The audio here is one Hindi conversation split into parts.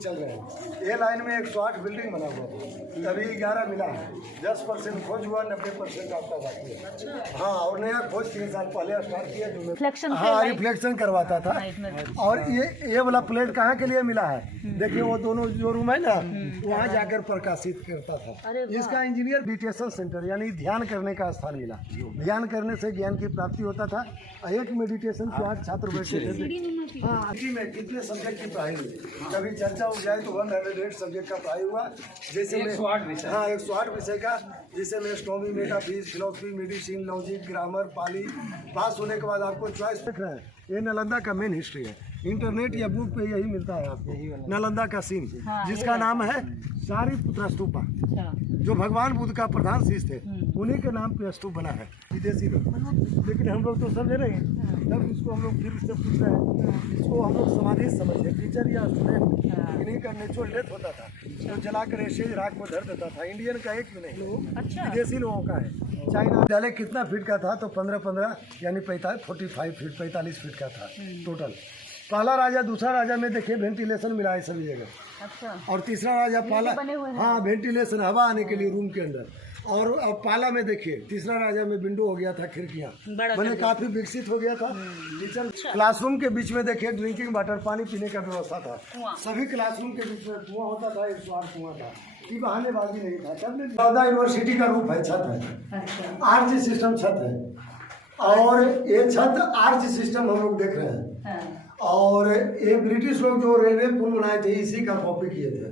चल रहे हैं। ये लाइन में 108 बिल्डिंग बना हुआ था, तभी 11 मिला है। 10% खोज हुआ, 90% आपका बाकी है। हाँ, और नया खोज 3 साल पहले स्टार्ट किया जो रिफ्लेक्शन हाँ रिफ्लेक्शन करवाता था। और ये वाला प्लेट कहाँ के लिए मिला है? देखिए वो दोनों जो रूम है ना, वहाँ जाकर प्रकाशित करता था। इसका इंजीनियर मेडिटेशन सेंटर यानी ध्यान करने का स्थान मिला। ध्यान करने से ज्ञान की प्राप्ति होता था। एक मेडिटेशन क्लास छात्र बैठे थे। हाँ, में कितने सब्जेक्ट की पढ़ाई हुई, कभी चर्चा हो जाए तो 108 सब्जेक्ट का पढ़ाई हुआ। जैसे 108 विषय, हाँ 108 विषय का, जैसे में astronomy, metaphysics, philosophy, medicine, logic, grammar, Pali. Pass होने के बाद आपको चॉइस देख रहे हैं। ये नालंदा का मेन हिस्ट्री है। इंटरनेट या बुक पे यही मिलता है आपको, नालंदा का सीन, जिसका नाम है सारीपुत्र स्तूपा, जो भगवान बुद्ध का प्रधान शिष्य थे, उन्हीं के नाम पे स्तूप बना है। विदेशी लोग, लेकिन हम लोग तो समझे नहीं, तब इसको हम लोग फिर से पूछ रहे हैं। इसको हम लोग समाधि समझे, टीचर या स्टूडेंट इन्हीं का नेचुरल डेथ होता था, तो जलाकर एसेज राख में धर देता था। इंडियन का एक भी नहीं, विदेशी लोगों का है। चाइना विद्यालय कितना फीट का था? तो 15-15 यानी 45 फीट 45 फीट का था टोटल। पहला राजा दूसरा राजा में देखिए वेंटिलेशन मिला है सभी जगह। अच्छा। और तीसरा राजा पाला, हाँ वेंटिलेशन, हवा आने के लिए रूम के अंदर। और अब पाला में देखिए तीसरा राजा में विंडो हो गया था, खिड़कियाँ मैंने काफी विकसित हो गया था। टीचर क्लासरूम के बीच में देखिए ड्रिंकिंग वाटर, पानी पीने का व्यवस्था था। सभी क्लासरूम के बीच में कुआं होता था, 108 कुआं था। बहानेबाजी नहीं था। सबने यूनिवर्सिटी का रूप है, छत है, आर्च सिस्टम छत है। और ये छत आर्च सिस्टम हम लोग देख रहे हैं। और ये ब्रिटिश लोग जो रेलवे पुल बनाए थे, इसी का कॉपी किए थे।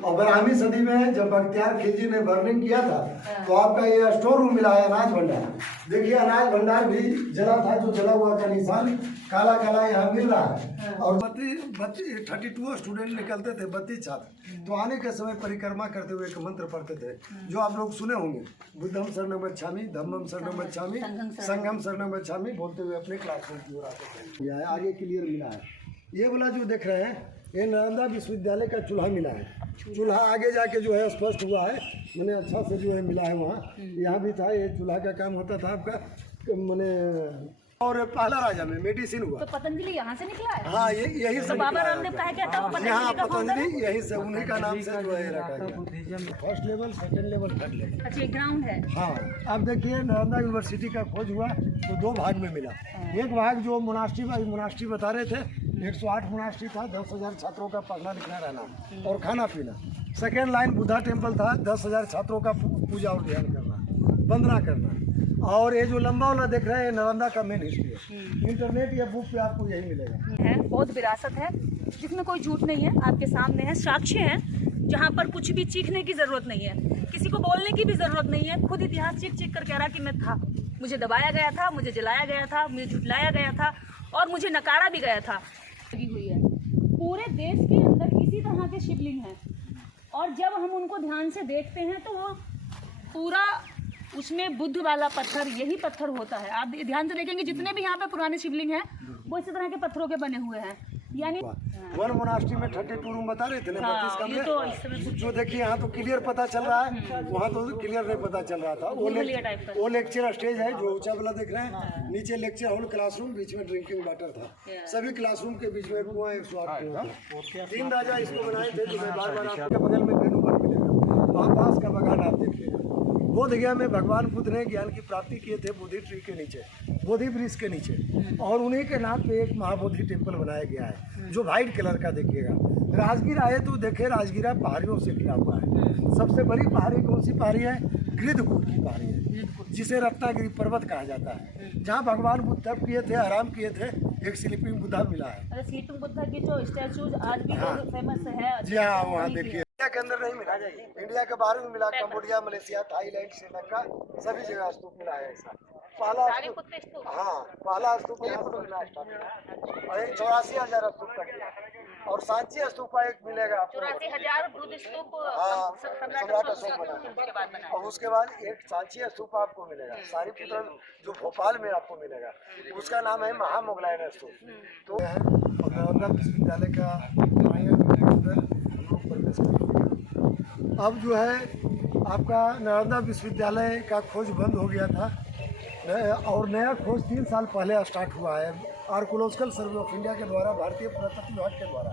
और 12वीं सदी में जब बख्तियार खिलजी ने बर्निंग किया था, तो आपका ये स्टोर रूम मिला है, अनाज भंडार। देखिए अनाज भंडार भी जला था, जो जला हुआ का निशान काला काला यहाँ मिल रहा है। और 32 स्टूडेंट निकलते थे, 32 छात्र। तो आने के समय परिक्रमा करते हुए एक मंत्र पढ़ते थे, जो आप लोग सुने होंगे, बुद्धम शरणं गच्छामि, धम्मम शरणं गच्छामि, संघम शरणं गच्छामि, बोलते हुए अपने क्लासरूम की ओर आते थे। यह आगे क्लियर मिला है। ये वाला जो देख रहे हैं, ये नालंदा विश्वविद्यालय का चूल्हा मिला है। चूल्हा आगे जाके जो है स्पष्ट हुआ है, मैंने अच्छा से जो है मिला है। वहाँ यहाँ भी था, ये चूल्हा का काम होता था आपका, मैंने। और पहला राजा में मेडिसिन हुआ। तो पतंजलि यहाँ से निकला है? हाँ, यही से बाबा रामदेव कहा क्या था? यहाँ पतंजलि यही से, उन्हीं का नाम से जो है रखा गया। First level, second level, third level. अच्छा, ग्राउंड है। हाँ, अब देखिए नालंदा यूनिवर्सिटी का खोज हुआ तो 2 भाग में मिला। एक भाग जो मोनास्ट्री बता रहे थे, 108 मोनास्ट्री था, 10,000 छात्रों का पढ़ना लिखना रहना और खाना पीना। सेकेंड लाइन बुद्धा टेम्पल था, 10,000 छात्रों का पूजा और ध्यान करना, वंदना करना। और ये जो लंबा वाला देख रहे हैं, नालंदा का मेन हिस्ट्री है। इंटरनेट या बुक पे आपको यही मिलेगा। है बहुत विरासत है, जिसमें कोई झूठ नहीं है, आपके सामने है, साक्ष्य है, जहाँ पर कुछ भी चीखने की जरूरत नहीं है, किसी को बोलने की भी जरूरत नहीं है। खुद इतिहास चीख कर कह रहा कि मैं था, मुझे दबाया गया था, मुझे जलाया गया था, मुझे झुठलाया गया था और मुझे नकारा भी गया था। लगी हुई है पूरे देश के अंदर इसी तरह के शिवलिंग हैं। और जब हम उनको ध्यान से देखते हैं तो वो पूरा उसमें बुद्ध वाला पत्थर यही पत्थर होता है। आप ध्यान से देखेंगे जितने भी यहाँ पे पुराने शिवलिंग हैं, वो इसी तरह के पत्थरों के बने हुए हैं। यानी वन मोनास्ट्री में 32 रूम बता रहे थे ना, 32 कमरे। तो जो देखिए यहाँ तो क्लियर पता चल रहा है, वहाँ तो क्लियर नहीं पता चल रहा था। वो लेक्चर स्टेज है जो ऊंचा वाला देख रहे हैं, नीचे लेक्चर हॉल, क्लासरूम, बीच में ड्रिंकिंग वाटर था। सभी क्लासरूम के बीच में कुआं 108 था। 3 राजा इसको बनाए थे, जो मैं बार-बार आपके बगल में वेणुवन मिलेगा, वहाँ पास का बगान आप देखिएगा। बोध गया में भगवान बुद्ध ने ज्ञान की प्राप्ति किए थे, बोधि ट्री के नीचे, बोधि वृक्ष के नीचे। और उन्हीं के नाम पे एक महाबोधि टेम्पल बनाया गया है, जो वाइट कलर का देखिएगा। राजगीर आए तो देखे, राजगीरा पहाड़ियों से घिरा हुआ है। सबसे बड़ी पहाड़ी कौन सी पहाड़ी है? गिद्धकूट की पहाड़ी है, जिसे रत्नागिरी पर्वत कहा जाता है, जहाँ भगवान बुद्ध तप किए थे, आराम किए थे। एक स्लीपिंग बुद्धा मिला है। स्लीपिंग बुद्धा की जो स्टैचूज आज भी फेमस है। जी हाँ, वहाँ देखिए। इंडिया के अंदर नहीं मिला, इंडिया के बाहर भी मिला, कम्बोडिया, मलेशिया, थाईलैंड, श्रीलंका, सभी जगह स्तूप मिला है ऐसा। पहला स्तूप, हाँ पहला स्तूप यहाँ पर मिला स्टार्टिंग, और 84,000 स्तूप तक। और सांची स्तूप एक मिलेगा आपको, 84,000 बुद्ध स्तूप, हाँ सम्राट अशोक बना। और उसके बाद एक सांची स्तूप आपको मिलेगा, सारीपुत्र, जो भोपाल में आपको मिलेगा, उसका नाम है महामोगलायन स्तूप। तो नालंदा विश्वविद्यालय का अब जो है आपका नालंदा विश्वविद्यालय का खोज बंद हो गया था, और नया खोज 3 साल पहले स्टार्ट हुआ है आर्कोलॉजिकल सर्वे ऑफ इंडिया के द्वारा, भारतीय पुरातत्व विभाग के द्वारा।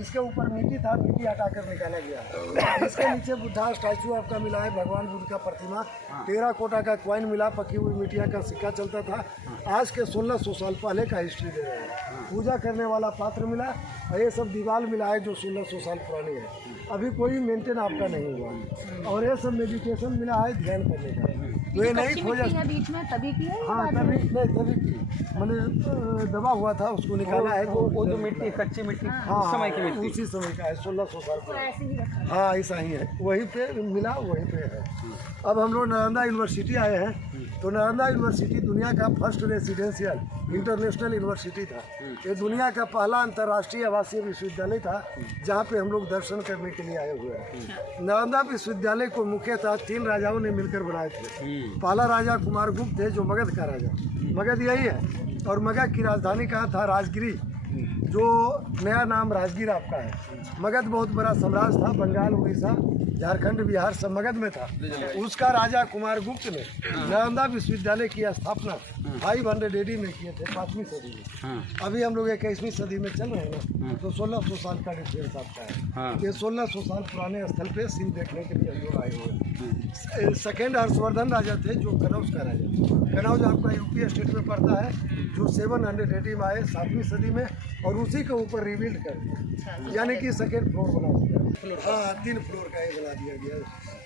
इसके ऊपर मिट्टी था, मिट्टी हटाकर निकाला गया। इसके नीचे बुद्धा स्टैचू आपका मिला है, भगवान बुद्ध का प्रतिमा, टेराकोटा का कॉइन मिला, पकी हुई मिट्टिया का सिक्का चलता था। आज के 1600 साल पहले का हिस्ट्री दे रहे हैं। पूजा करने वाला पात्र मिला और ये सब दीवार मिला है जो 1600 साल पुरानी है। अभी कोई मेंटेन आपका नहीं हुआ। और ये सब मेडिटेशन मिला है ध्यान करने का। तो ये नहीं खोजा बीच में तभी की है। हाँ तभी नहीं, तभी की मैंने दबा हुआ था उसको निकाला है। वो जो मिट्टी कच्ची मिट्टी उस समय की मिट्टी उसी समय का है, 1600 साल तो का। ऐसे ही रखा। हाँ ऐसा ही है, वहीं पे मिला वहीं पे है। अब हम लोग नालंदा यूनिवर्सिटी आए हैं। तो नालंदा यूनिवर्सिटी दुनिया का फर्स्ट रेसिडेंशियल इंटरनेशनल यूनिवर्सिटी था। ये दुनिया का पहला अंतर्राष्ट्रीय आवासीय विश्वविद्यालय था जहाँ पे हम लोग दर्शन करने के लिए आए हुए हैं। नालंदा विश्वविद्यालय को मुख्यतः 3 राजाओं ने मिलकर बनाए थे। पहला राजा कुमारगुप्त थे जो मगध का राजा, मगध यही है। और मगध की राजधानी कहाँ था? राजगिरी, जो नया नाम राजगीर आपका है। मगध बहुत बड़ा साम्राज्य था, बंगाल, उड़ीसा, झारखंड, बिहार सब मगध में था। उसका राजा कुमारगुप्त ने नालंदा विश्वविद्यालय की स्थापना 500 AD में किए थे, 5वीं सदी में। अभी हम लोग 21वीं सदी में चल रहे हैं ना, तो 1600 साल का डिफरेंस आपका है। ये 1600 साल पुराने स्थल पे सीन देखने के लिए हम लोग आए हुए हैं। सेकेंड हर्षवर्धन राजा थे जो कनौज का राजा। कनौज आपका यूपी स्टेट में पड़ता है, जो 700 AD में आए 7वीं सदी में, और उसी के ऊपर रिबिल्ड कर दिया, यानी कि सेकेंड फ्लोर बना दिया। हाँ 3 फ्लोर का ये बना दिया गया।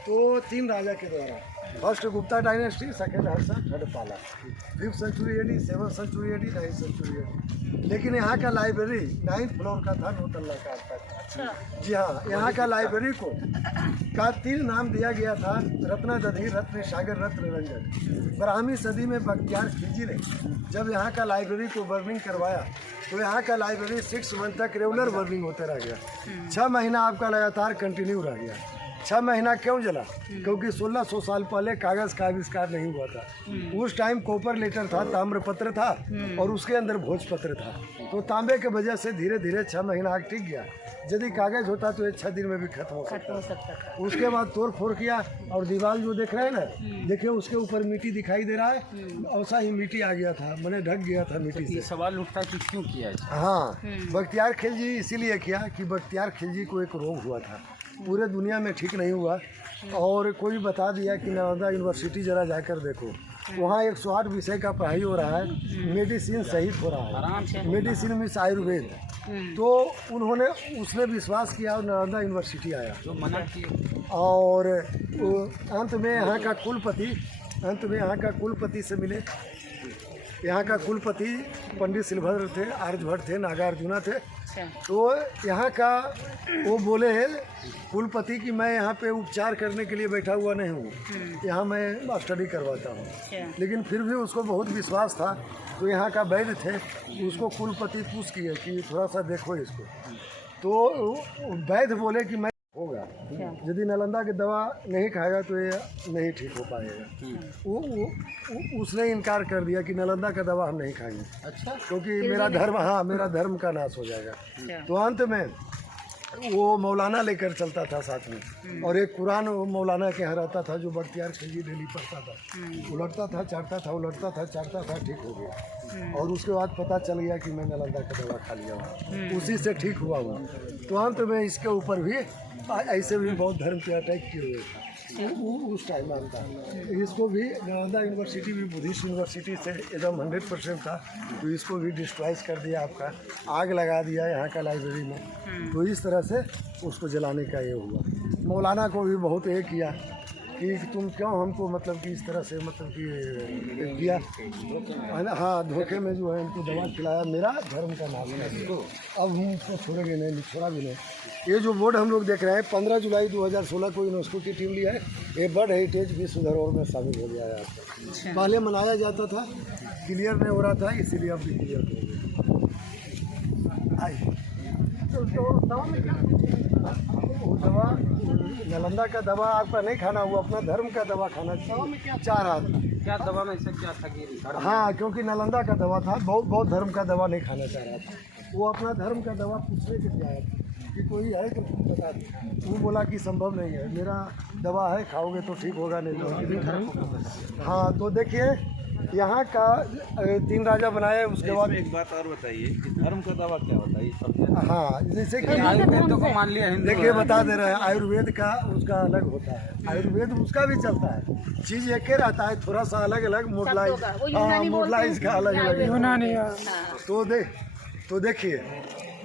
तो 3 राजा के द्वारा, first Gupta dynasty, second Harsha, third Pala, 5th century AD, 7th century AD, 9th century AD। लेकिन यहाँ का लाइब्रेरी 9th फ्लोर का था, 9 तल्ला का आता था। जी हाँ, यहाँ का लाइब्रेरी को का 3 नाम दिया गया था, रत्नदधि, रत्न सागर, रत्न रंजन। 12वीं सदी में बख्तियार खिलजी ने जब यहाँ का लाइब्रेरी को बर्निंग करवाया तो यहाँ का लाइब्रेरी 6 मंथ तक रेगुलर बर्निंग होते रह गया। 6 महीना आपका लगातार कंटिन्यू रह गया। 6 महीना क्यों जला? क्योंकि 1600 साल पहले कागज़ का आविष्कार नहीं हुआ था। उस टाइम कॉपर लेटर था, ताम्रपत्र था, और उसके अंदर भोजपत्र था। तो तांबे के वजह से धीरे धीरे 6 महीना आग टिक गया। यदि कागज़ होता तो ये 6 दिन में भी खत्म हो सकता था। उसके बाद तोड़ फोड़ किया, और दीवार जो देख रहे हैं ना, देखिए उसके ऊपर मिट्टी दिखाई दे रहा है, ऐसा ही मिट्टी आ गया था, मैंने ढक गया था मिट्टी से। सवाल उठता है कि क्यों किया है? हाँ, बख्तियार खिलजी इसीलिए किया कि बख्तियार खिलजी को एक रोग हुआ था, पूरे दुनिया में ठीक नहीं हुआ। और कोई बता दिया कि नालंदा यूनिवर्सिटी जरा जाकर देखो, वहाँ 108 विषय का पढ़ाई हो रहा है, मेडिसिन सहित हो रहा है, मेडिसिन मीन्स आयुर्वेद। तो उन्होंने उसने विश्वास किया और नालंदा यूनिवर्सिटी आया। जो मना किया। और अंत में यहाँ का कुलपति से मिले। यहाँ का कुलपति पंडित शिलभद्र थे, आर्यभट्ट थे, नागार्जुना थे। तो यहाँ का वो बोले कुलपति कि मैं यहाँ पे उपचार करने के लिए बैठा हुआ नहीं हूँ, यहाँ मैं स्टडी करवाता हूँ। लेकिन फिर भी उसको बहुत विश्वास था। तो यहाँ का वैद्य थे, उसको कुलपति पूछ किए कि थोड़ा सा देखो इसको। तो वैद्य बोले कि मैं होगा, यदि नालंदा की दवा नहीं खाएगा तो ये नहीं ठीक हो पाएगा। उसने इनकार कर दिया कि नालंदा का दवा हम नहीं खाएंगे। अच्छा, क्योंकि मेरा धर्म का नाश हो जाएगा। तो अंत में वो मौलाना लेकर चलता था साथ में, और एक कुरान मौलाना के यहाँ रहता था जो बख्तियार खिलजी डेली पढ़ता था। उलटता था, चाटता था, उलटता था, चाटता था, ठीक हो गया। और उसके बाद पता चल गया कि मैं नालंदा का दवा खा लिया हूँ, उसी से ठीक हुआ हुआ। तो अंत में इसके ऊपर भी ऐसे भी बहुत धर्म के अटैक किए हुए थे उस टाइम आता है। इसको भी नालंदा यूनिवर्सिटी भी बुद्धिस्ट यूनिवर्सिटी से एकदम 100% था, तो इसको भी डिस्ट्रॉय कर दिया, आपका आग लगा दिया यहाँ का लाइब्रेरी में। तो इस तरह से उसको जलाने का ये हुआ। मौलाना को भी बहुत ये किया कि तुम क्यों हमको मतलब कि इस तरह से मतलब कि दिया। हाँ, धोखे में जो है इनको दवा खिलाया, मेरा धर्म का नाश है। अब हम उसको छोड़ेंगे नहीं, छोड़ा भी नहीं। ये जो बोर्ड हम लोग देख रहे हैं 15 जुलाई 2016 को यूनेस्को की टीम लिया है। ये वर्ल्ड हेरिटेज विश्व धरोहर में शामिल हो गया है आपका। पहले मनाया जाता था, क्लियर नहीं हो रहा था, इसीलिए अब भी क्लियर हो गया। दवा नालंदा का दवा आपका नहीं खाना, वो अपना धर्म का दवा खाना चाह रहा था। क्या दवा में से क्या था कि? हाँ, क्योंकि नालंदा का दवा था, बहुत धर्म का दवा नहीं खाना चाह रहा था। वो अपना धर्म का दवा पूछने के लिए आया था कि कोई है तो तुम बता दो। वो बोला कि संभव नहीं है, मेरा दवा है, खाओगे तो ठीक होगा, नहीं तो धर्म। हाँ, तो देखिए यहाँ का 3 राजा बनाए, उसके बाद एक बात और बताइए कि धर्म का दावा क्या होता है ये सब? हाँ, जैसे कि आयुर्वेद को मान लिया हिंदू देखिए बता दे रहे हैं, आयुर्वेद का उसका अलग होता है, आयुर्वेद उसका भी चलता है, चीज एक ही रहता है, थोड़ा सा अलग अलग मोडलाइज, का, वो हाँ यूनानी मोडलाइज का अलग अलग। तो देखिए,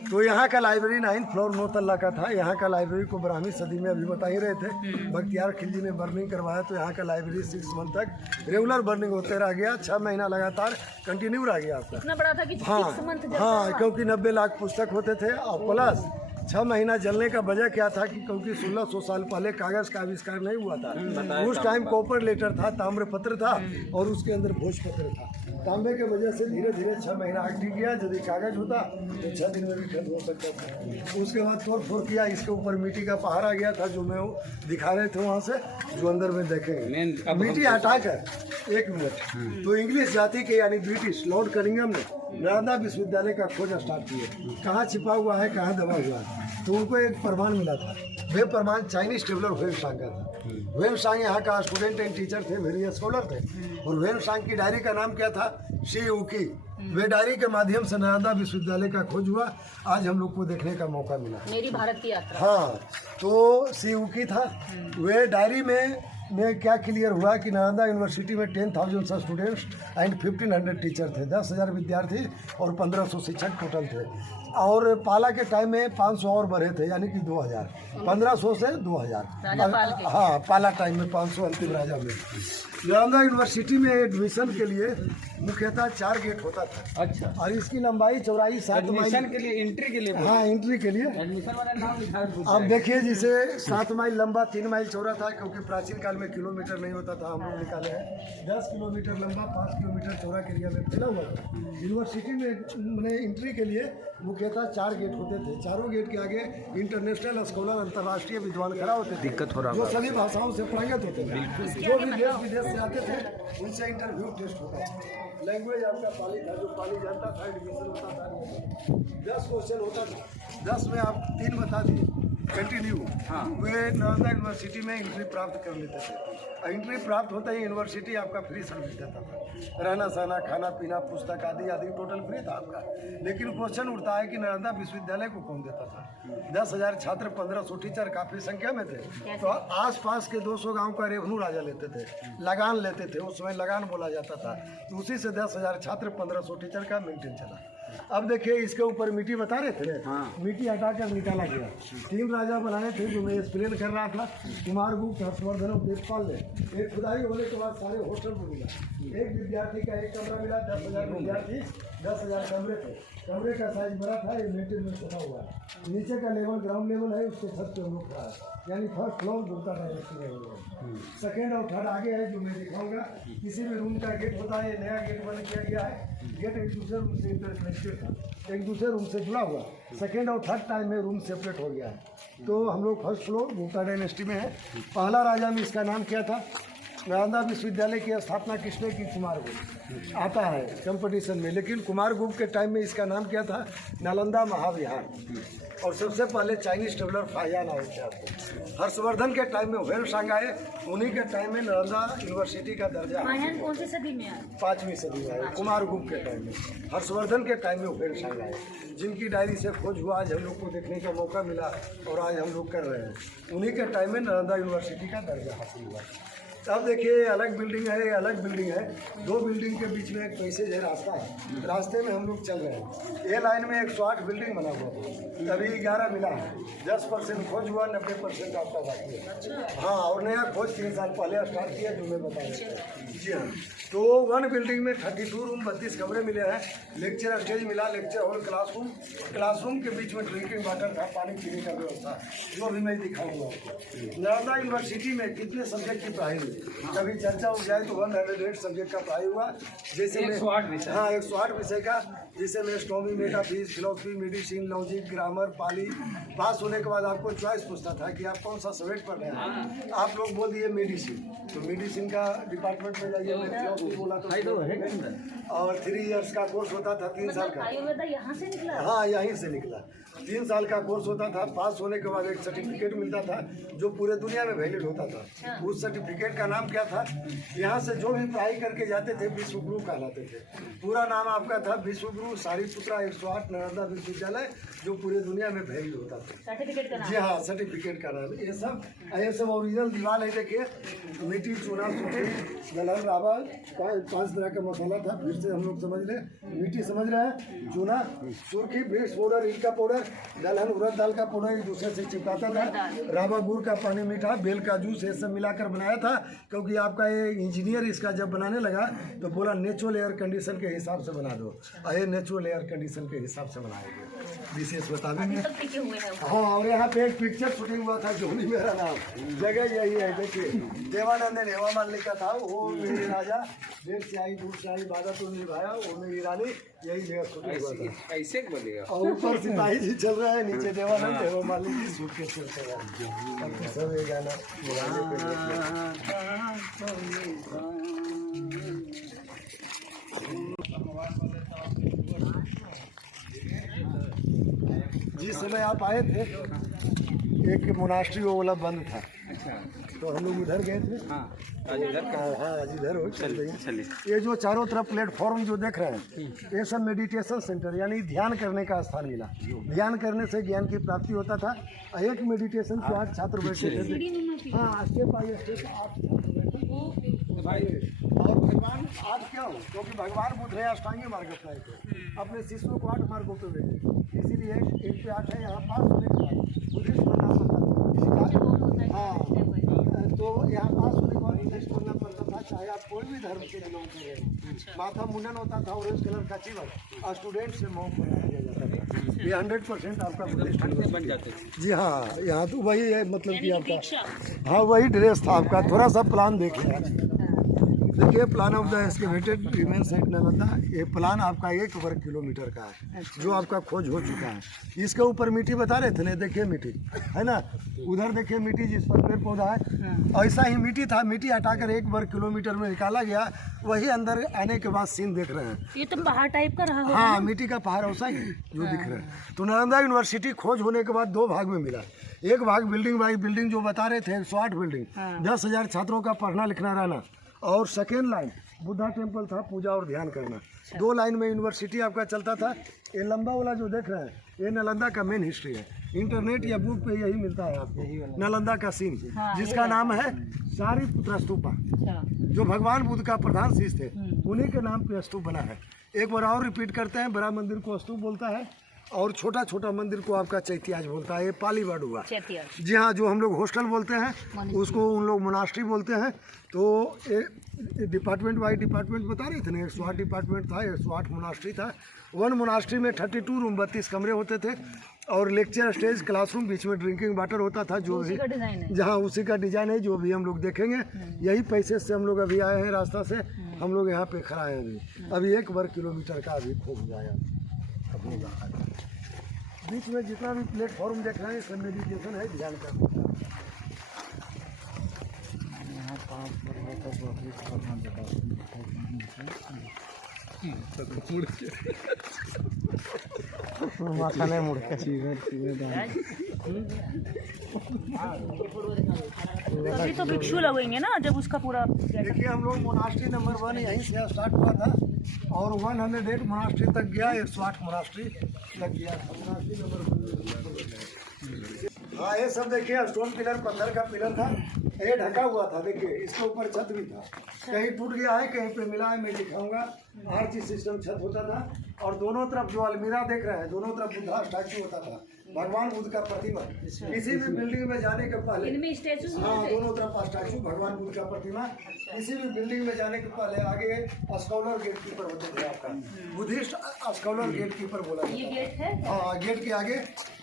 तो यहाँ का लाइब्रेरी 9th फ्लोर 9 तल्ला का था। यहाँ का लाइब्रेरी को 12वीं सदी में अभी बता ही रहे थे, बख्तियार खिलजी ने बर्निंग करवाया, तो यहाँ का लाइब्रेरी 6 मंथ तक रेगुलर बर्निंग होते रह गया, 6 महीना लगातार कंटिन्यू रह गया आपका। इतना बड़ा था कि हाँ 6 मंथ जलता हाँ, हुआ। क्योंकि 90 लाख पुस्तक होते थे और प्लस 6 महीना जलने का वजह क्या था कि क्योंकि 1600 साल पहले कागज का आविष्कार नहीं हुआ था, उस टाइम कॉपर लेटर था, ताम्र पत्र था और उसके अंदर भोजपत्र था। तांबे के वजह से धीरे धीरे 6 महीना आग टिक गया। यदि कागज होता तो 6 दिन में भी खत्म हो सकता था। उसके बाद तोड़ फोड़ किया, इसके ऊपर मिट्टी का पहाड़ आ गया था, जो मैं वो दिखा रहे थे वहाँ से, जो अंदर में देखेंगे। मिट्टी हटा कर 1 मिनट, तो इंग्लिश जाति के यानी ब्रिटिश लॉर्ड कनिंघम ने नालंदा विश्वविद्यालय का खोज स्टार्ट किया, कहाँ छिपा हुआ है, कहाँ दबा हुआ है। तो उनको एक प्रमाण मिला था, वे प्रमाण चाइनीज ट्रेवलर वेनसांग का था। वेनसांग यहाँ का स्टूडेंट एंड टीचर थे, वेरी स्कॉलर थे, और वेनसांग की डायरी का नाम क्या था, शी यूकी। वे डायरी के माध्यम से नालंदा विश्वविद्यालय का खोज हुआ, आज हम लोग को देखने का मौका मिला। मेरी भारत की यात्रा। हाँ, तो शी यूकी था, वे डायरी में क्या क्लियर हुआ कि नालंदा यूनिवर्सिटी में 10,000 स्टूडेंट्स एंड 1,500 टीचर थे, 10,000 विद्यार्थी और 1,500 शिक्षक टोटल थे। और पाला के टाइम में 500 और बढ़े थे, यानी कि 2,000, 1,500 से 2,000। हाँ, पाला टाइम में 500 अंतिम राजा में। नालंदा यूनिवर्सिटी में एडमिशन के लिए मुख्यतः 4 गेट होता था। अच्छा, और इसकी लंबाई चौड़ाई 7 माइल एडमिशन के लिए, एंट्री के लिए। हाँ, एंट्री के लिए। एडमिशन वाला नाम लिखा है। अब देखिए, जिसे 7 माइल लंबा, 3 माइल चौड़ा था, क्योंकि प्राचीन काल में किलोमीटर नहीं होता था, हम लोग निकाले हैं। 10 किलोमीटर लंबा, 5 किलोमीटर चौड़ा के एरिया में फैला हुआ था। यूनिवर्सिटी में मैंने एंट्री के लिए मुख्यतः 4 गेट होते थे। चारों गेट के आगे इंटरनेशनल स्कॉलर, अंतर्राष्ट्रीय विद्वान खड़ा होते थे, दिक्कत हो रहा, जो सभी भाषाओं से पारंगत होते थे। जो भी देश विदेश से आते थे, उनसे इंटरव्यू टेस्ट होता था। लैंग्वेज आपका पाली था, जो पाली जानता था एडमिशन होता था। 10 क्वेश्चन होता था, 10 में आप 3 बता दिए, कंटिन्यू। हाँ, वे नालंदा यूनिवर्सिटी में एंट्री प्राप्त कर लेते थे। एंट्री प्राप्त होता ही यूनिवर्सिटी आपका फ्री सर्विस देता था, रहना सहना, खाना पीना, पुस्तक आदि आदि टोटल फ्री था आपका। लेकिन क्वेश्चन उठता है कि नालंदा विश्वविद्यालय को कौन देता था? 10,000 छात्र, 1,500 टीचर, काफी संख्या में थे। तो आसपास के 200 गांव का रेवन्यू राजा लेते थे, लगान लेते थे, उस समय लगान बोला जाता था। तो उसी से 10,000 छात्र, 1,500 टीचर का मेंटेन चला। अब देखिए, इसके ऊपर मिट्टी बता रहे थे ना, मिट्टी हटाकर निकाला गया। 3 राजा बनाए थे, जो मैं एक्सप्लेन कर रहा था, कुमारगुप्त, हर्षवर्धन और देवपाल ने। एक खुदाई होने के बाद सारे हॉस्टल को मिला, एक विद्यार्थी का 1 कमरा मिला, 10,000 विद्यार्थी, 10,000 कमरे थे। कमरे का साइज बड़ा था, ये मेंटेनेंस बना हुआ है। नीचे का लेवल ग्राउंड लेवल है, उसके छत पे हम लोग खड़ा है, यानी फर्स्ट फ्लोर गुप्ता डायनेस्टी है। सेकेंड और थर्ड आगे है, जो मैं दिखाऊंगा। किसी भी रूम का गेट होता है, नया गेट बंद किया गया है। गेट एक दूसरे रूम से इंटरकनेक्टेड था, एक दूसरे रूम से जुड़ा हुआ। सेकेंड और थर्ड टाइम में रूम सेपरेट हो गया है। तो हम लोग फर्स्ट फ्लोर गुप्ता डायनेस्टी में है। पहला राजा में इसका नाम क्या था? नालंदा विश्वविद्यालय की स्थापना किसने की? कुमारगुप्त आता है कंपटीशन में, लेकिन कुमारगुप्त के टाइम में इसका नाम क्या था? नालंदा महाविहार। और सबसे पहले चाइनीज ट्रेवलर फाहियान आए थे आपको। हर्षवर्धन के टाइम में वेनसांग आए, उन्हीं के टाइम में नालंदा यूनिवर्सिटी का दर्जा कौन सी सदी में आया? 5वीं सदी में आए, कुमारगुप्त के टाइम में। हर्षवर्धन के टाइम में वेनसांग आए, जिनकी डायरी से खोज हुआ, आज हम लोग को देखने का मौका मिला और आज हम लोग कर रहे हैं। उन्हीं के टाइम में नालंदा यूनिवर्सिटी का दर्जा हासिल हुआ। अब देखिए, अलग बिल्डिंग है, अलग बिल्डिंग है, 2 बिल्डिंग के बीच में एक पैसेज है, रास्ता है, रास्ते में हम लोग चल रहे हैं। ए लाइन में 108 बिल्डिंग बना हुआ था, अभी 11 मिला है। 10% खोज हुआ, 90% आपका बाकी है। हाँ, और नया खोज 3 साल पहले स्टार्ट किया, जो मैं बता रहा था। जी हाँ, तो 1 बिल्डिंग में 32 रूम, 32 कमरे मिले हैं। लेक्चर स्टेज मिला, लेक्चर हॉल, क्लासरूम के बीच में ड्रिंकिंग वाटर था, पानी पीने का व्यवस्था, जो अभी मैं दिखाऊंगा आपको। नालंदा यूनिवर्सिटी में कितने सब्जेक्ट की पढ़ाई हुई, कभी चर्चा हो जाए तो 108 सब्जेक्ट का पढ़ाई हुआ। जैसे 108 विषय। हाँ, 108 विषय का, जैसे में astronomy, metaphysics, philosophy, medicine, logic, grammar, Pali. Pass होने के बाद आपको चॉइस पूछता था कि आप कौन सा सब्जेक्ट पढ़ रहे हैं। आप लोग बोल दिए मेडिसिन, तो मेडिसिन का डिपार्टमेंट में जाइए। फिलोसफी बोला तो, और 3 इयर्स का कोर्स होता था, 3 साल का। आयुर्वेद यहाँ से निकला? हाँ, यहीं से निकला। 3 साल का कोर्स होता था। पास होने के बाद एक सर्टिफिकेट मिलता था जो पूरे दुनिया में वैलिड होता था। उस सर्टिफिकेट का नाम क्या था? यहाँ से जो भी पढ़ाई करके जाते थे विश्व गुरु कहलाते थे। पूरा नाम आपका था विश्व गुरु सारीपुत्रा 108 नालंदा विश्वविद्यालय, जो पूरे दुनिया में वैलिड होता था। सर्टिफिकेट का नाम? जी हाँ, सर्टिफिकेट का नाम। ये सब ओरिजिनल दीवार है। देखिए, मिट्टी, चूना, सूखी, दलहन, रावा, 5 तरह का मसाला था। फिर से हम लोग समझ ले, मिट्टी समझ रहे हैं, चूना, सुर्खी, ब्रिक्स पाउडर, इल्का पाउडर, दलहन, उड़द दाल का पाउडर एक दूसरे से चिपकाता था। रावा, गुड़ का पानी, मीठा, बेल का जूस, ये सब मिलाकर बनाया था। क्योंकि आपका ये इंजीनियर इसका जब बनाने लगा तो बोला नेचुरल एयर कंडीशन के हिसाब से बना दो। ये नेचुरल एयर कंडीशन के हिसाब से बनाएंगे, विशेष बता देंगे। हाँ, और यहाँ पे एक पिक्चर शूटिंग हुआ था, जोनी मेरा नाम, जगह यही है। देखिए, देवानंद ने हेमा मालिनी का था, वो मेरी राजा, देर से आई दूर से आई, वादा तो निभाया, वो मेरी रानी, यही जगह शूटिंग हुआ था। ऐसे बोलेगा। और ऊपर सिपाही जी चल रहे हैं, नीचे देवानंद, हेमा मालिनी की सूट के चलते हैं। अब तो सब ये गाना जिस समय आप आए थे एक मोनास्ट्री वो वाला बंद था, तो हम लोग उधर गए थे। हाँ, आज इधर हो। चलिए, ये जो चारों तरफ प्लेटफॉर्म जो देख रहे हैं, ये सब मेडिटेशन सेंटर यानी ध्यान करने का स्थान मिला। ध्यान करने से ज्ञान की प्राप्ति होता था। एक मेडिटेशन के 8 छात्र बैठे थे। हाँ, स्टेप बाय स्टेप 8 छात्र बैठे। और भगवान आज क्या हो, क्योंकि भगवान बुद्ध है अष्टांगी मार्ग अपनाए थे, अपने शिष्यों को 8 मार्गों पे भेजे। इसीलिए 1 पे 8 है। यहाँ 5 होने के बाद बुद्धिस्ट बनना पड़ता था। हाँ, तो यहाँ 5 होने के बाद बुद्धिस्ट बनना पड़ता था, चाहे आप कोई भी धर्म से बिलोंग कर रहे हो। माथा मुंडन होता था, ऑरेंज कलर का चिवर, और स्टूडेंट से मॉन्क बनाया जाता था। ये 100% आपका बुद्धिस्ट बन जाते थे। जी हाँ, यहाँ तो वही है, मतलब कि आपका, हाँ, वही ड्रेस था आपका। थोड़ा सा प्लान देखिए, देखिए plan of the excavated remains at Nalanda. ये प्लान आपका 1 वर्ग किलोमीटर का है, जो आपका खोज हो चुका है। इसके ऊपर मिट्टी बता रहे थे ना, देखिए मिट्टी है ना, उधर देखिए मिट्टी जिस पर पेड़ पौधा है, ऐसा ही मिट्टी था। मिट्टी हटाकर 1 वर्ग किलोमीटर में निकाला गया। वही अंदर आने के बाद सीन देख रहे हैं। ये तो पहाड़ टाइप का रहा होगा। हाँ, मिट्टी का पहाड़ वैसा ही जो दिख रहा है। तो नालंदा यूनिवर्सिटी खोज होने के बाद 2 भाग में मिला। एक भाग बिल्डिंग बाई बिल्डिंग जो बता रहे थे, 108 बिल्डिंग, 10,000 छात्रों का पढ़ना लिखना रहना। और सेकेंड लाइन बुद्धा टेम्पल था, पूजा और ध्यान करना। 2 लाइन में यूनिवर्सिटी आपका चलता था। ये लंबा वाला जो देख रहे हैं, ये नालंदा का मेन हिस्ट्री है। इंटरनेट या बुक पे यही मिलता है आपको, नालंदा का सीन, जिसका नाम है सारीपुत्रा स्तूपा, जो भगवान बुद्ध का प्रधान शिष्य थे, उन्हीं के नाम पे स्तूप बना है। एक बार और रिपीट करते हैं, बड़ा मंदिर को स्तूप बोलता है और छोटा छोटा मंदिर को आपका चैत्याज बोलता है। ये पाली वर्ड हुआ। जी हाँ, जो हम लोग हॉस्टल बोलते हैं उसको उन लोग मोनास्ट्री बोलते हैं। तो ये डिपार्टमेंट वाइज डिपार्टमेंट बता रहे थे ना, 108 डिपार्टमेंट था, 108 मोनास्ट्री था। 1 मोनास्ट्री में 32 रूम 32 कमरे होते थे, और लेक्चर स्टेज, क्लासरूम, बीच में ड्रिंकिंग वाटर होता था। जो भी जहाँ उसी का डिजाइन है, जो भी हम लोग देखेंगे। यही पैसे से हम लोग अभी आए हैं, रास्ता से हम लोग यहाँ पे खड़ा हैं। अभी 1 वर्ग किलोमीटर का अभी खोज जाया। बीच में जितना भी प्लेटफॉर्म देख रहे हैं, सब मेडिटेशन है, ध्यान करना। माथा नहीं मुड़ के अभी तो भिक्षु लगेंगे ना, जब उसका पूरा। देखिए, हम लोग मोनास्ट्री नंबर 1 यहीं से स्टार्ट हुआ था, और 108 मोनास्ट्री तक गया, 108 मोनास्ट्री तक गया। Monastery number 1। हाँ, ये सब देखिए स्टोन पिलर, पत्थर का पिलर था। ये ढका हुआ था, देखिए इसके ऊपर छत भी था। कहीं टूट गया है, कहीं पे मिला है, मैं दिखाऊंगा। हर चीज सिस्टम छत होता था। और दोनों तरफ जो अलमीरा देख रहे हैं, दोनों तरफ बुद्धा स्टैचू होता था, भगवान बुद्ध का प्रतिमा। किसी भी बिल्डिंग में जाने के पहले, हाँ, दोनों तरफ स्टैचू, भगवान बुद्ध का प्रतिमा। किसी भी बिल्डिंग में जाने के पहले आगे स्कॉलर गेट कीपर होते थे आपका, बुद्धिस्ट स्कॉलर गेट कीपर बोला जाता है। हाँ, गेट के आगे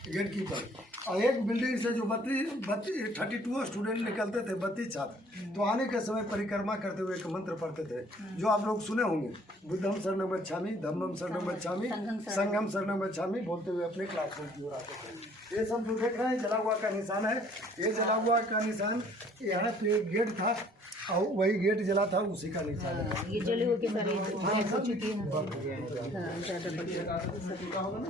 गेट कीपर। और एक बिल्डिंग से जो 32 स्टूडेंट निकलते थे, 32 छात्र, तो आने के समय परिक्रमा करते हुए एक मंत्र पढ़ते थे, जो आप लोग सुने होंगे, बुद्धम शरणं गच्छामि, धम्मम शरणं गच्छामि, संघम शरणं गच्छामि, बोलते हुए अपने क्लासरूम की ओर आते थे। ये सब जो देख रहे हैं जला हुआ का निशान है। ये जला हुआ का निशान यहाँ पे गेट था और वही गेट जला था, उसी का निशान है। ये जले हुए के सारे हाँ, सब चुकी है। हाँ, ज़्यादा होगा ना।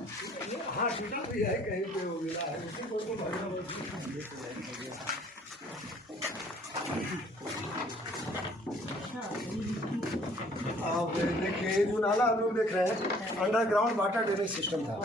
हाँ, टूटा भी है, कहीं पे वो मिला है, उसी को तो भरना अब देखिए जो नाला हम लोग देख रहे हैं अंडरग्राउंड वाटर ड्रेनेज सिस्टम था।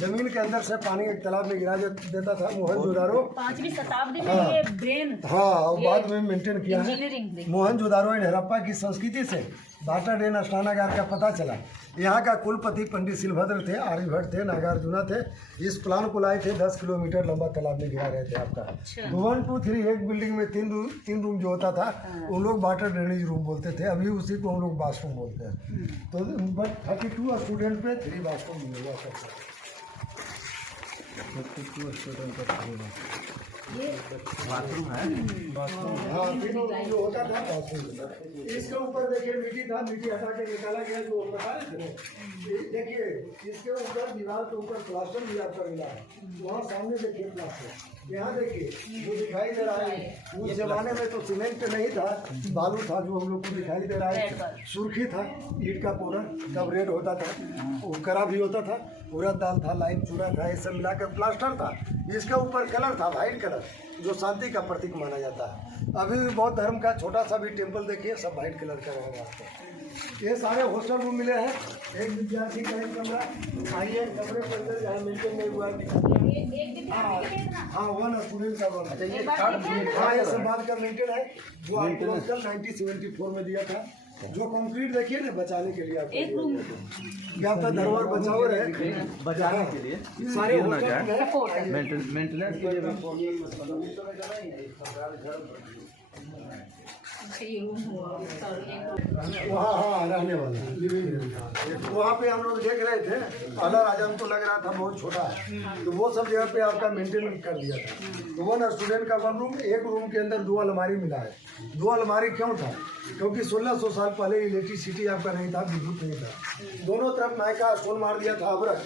जमीन के अंदर से पानी एक तालाब में गिरा देता था मोहनजोदारो। 5वीं शताब्दी में ये ब्रेन हाँ, और बाद में मेंटेन किया है। इंजीनियरिंग मोहनजोदारो एंड हड़प्पा की संस्कृति से वाटर ड्रेन स्नानागार का पता चला। यहाँ का कुलपति पंडित शिलभद्र थे, आर्यभट्ट थे, नागार्जुना थे। इस प्लान को लाए थे, 10 किलोमीटर लंबा तालाब में गिरा रहे थे आपका। 1, 2, 3 एक बिल्डिंग में तीन रूम जो होता था उन लोग वाटर ड्रेनेज रूम बोलते थे। अभी उसी को हम लोग बाथरूम बोलते हैं। तो बट 32 स्टूडेंट पे 3 बाथरूम मिलेगा सबसे। 32 स्टूडेंट का 3 बाथरूम है। हाँ, तीनों जो होता था बाथरूम। इसके ऊपर देखिए मिट्टी था, मिट्टी हटा के निकाला गया जो बता रहे थे। देखिए इसके ऊपर दीवार के ऊपर प्लास्टर भी आपका मिला है। वहाँ सामने देखिए प्लास्टर, यहाँ देखिए जो दिखाई दे रहा है। उस जमाने में तो सीमेंट नहीं था, बालू था जो हम लोग को दिखाई दे रहा है। सुर्खी था, ईट का पाउडर तब रेड होता था, करा भी होता था, उड़द दाल था, लाइन चूड़ा था, ये सब मिलाकर प्लास्टर था। इसके ऊपर कलर था वाइट कलर, जो शांति का प्रतीक माना जाता है। अभी भी बौद्ध धर्म का छोटा सा भी टेम्पल देखिए, सब वाइट कलर का रहेगा आपको। ये सारे हॉस्टल रूम मिले हैं। एक विद्यार्थी का एक कमरा, आइए कमरे के अंदर जहाँ मेंटेन नहीं हुआ है। हाँ, 1 स्टूडेंट का बना। हाँ, ये सब बात का मेंटेन है जो आपको 1974 में दिया था। जो कंक्रीट देखिए ना बचाने के लिए आपको क्या आपका धरोहर बचाओ रहे, बचाने के लिए सारे मेंटेनेंस के लिए वहाँ हाँ रहने वाला लिविंग रूम। वहाँ पे हम लोग देख रहे थे, आला राजा हमको लग रहा था बहुत छोटा है, तो वो सब जगह पे आपका मेंटेन कर दिया था। तो 1 स्टूडेंट का 1 रूम, एक रूम के अंदर 2 अलमारी मिला है। 2 अलमारी क्यों था? क्योंकि 1600 साल पहले इलेक्ट्रिसिटी आपका नहीं था, विद्युत नहीं था। दोनों तरफ माइका स्टोन मार दिया था अब्रक,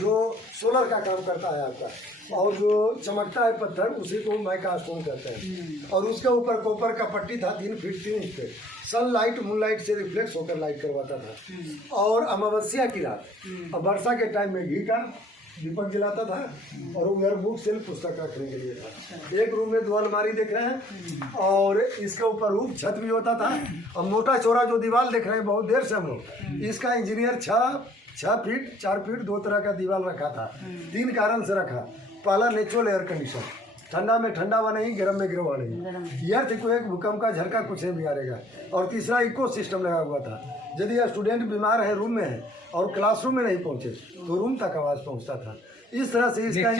जो सोलर का काम करता है आपका, और जो चमकता है पत्थर उसी को माइका स्टोन कहते हैं। और उसके ऊपर कॉपर का पट्टी था 3 फीट 3 इंच पे। सनलाइट मूनलाइट से रिफ्लेक्स होकर लाइट करवाता था। और अमावस्या की रात और वर्षा के टाइम में घी का दीपक जलाता था, और उधर बुक सेल्फ पुस्तक रखने के लिए था। एक रूम में 2 अलमारी देख रहे हैं, और इसके ऊपर रूप छत भी होता था। और मोटा चौड़ा जो दीवार देख रहे हैं बहुत देर से हम लोग, इसका इंजीनियर 6 फीट 4 फीट 2 तरह का दीवार रखा था। 3 कारण से रखा। पहला नेचुरल एयर कंडीशन, ठंडा में ठंडा हुआ नहीं, गर्म में गिरवा नहीं। अर्थ को एक भूकंप का झटका कुछ नहीं बिगाड़ेगा। और तीसरा इको सिस्टम लगा हुआ था। यदि स्टूडेंट बीमार है, रूम में है और क्लासरूम में नहीं पहुंचे तो रूम तक आवाज़ पहुंचता था। इस तरह से इसका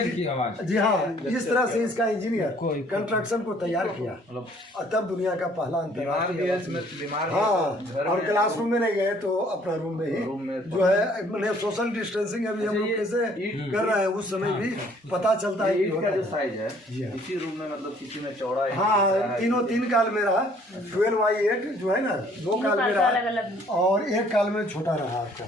जी हाँ, इस तरह से इसका इंजीनियर कंस्ट्रक्शन को तैयार किया, और तब दुनिया का पहला अंतर्राष्ट्रीय। हाँ, और क्लासरूम में नहीं गए तो अपना रूम में ही जो है मैंने सोशल डिस्टेंसिंग अभी हम लोग कैसे कर रहे हैं उस समय भी पता चलता है। ईट का जो साइज है इसी रूम में, मतलब किसी में चौड़ा है। हाँ, तीनों 3 काल में रहा। 12x8 जो है ना 2 काल में रहा, और 1 काल में छोटा रहा आपका।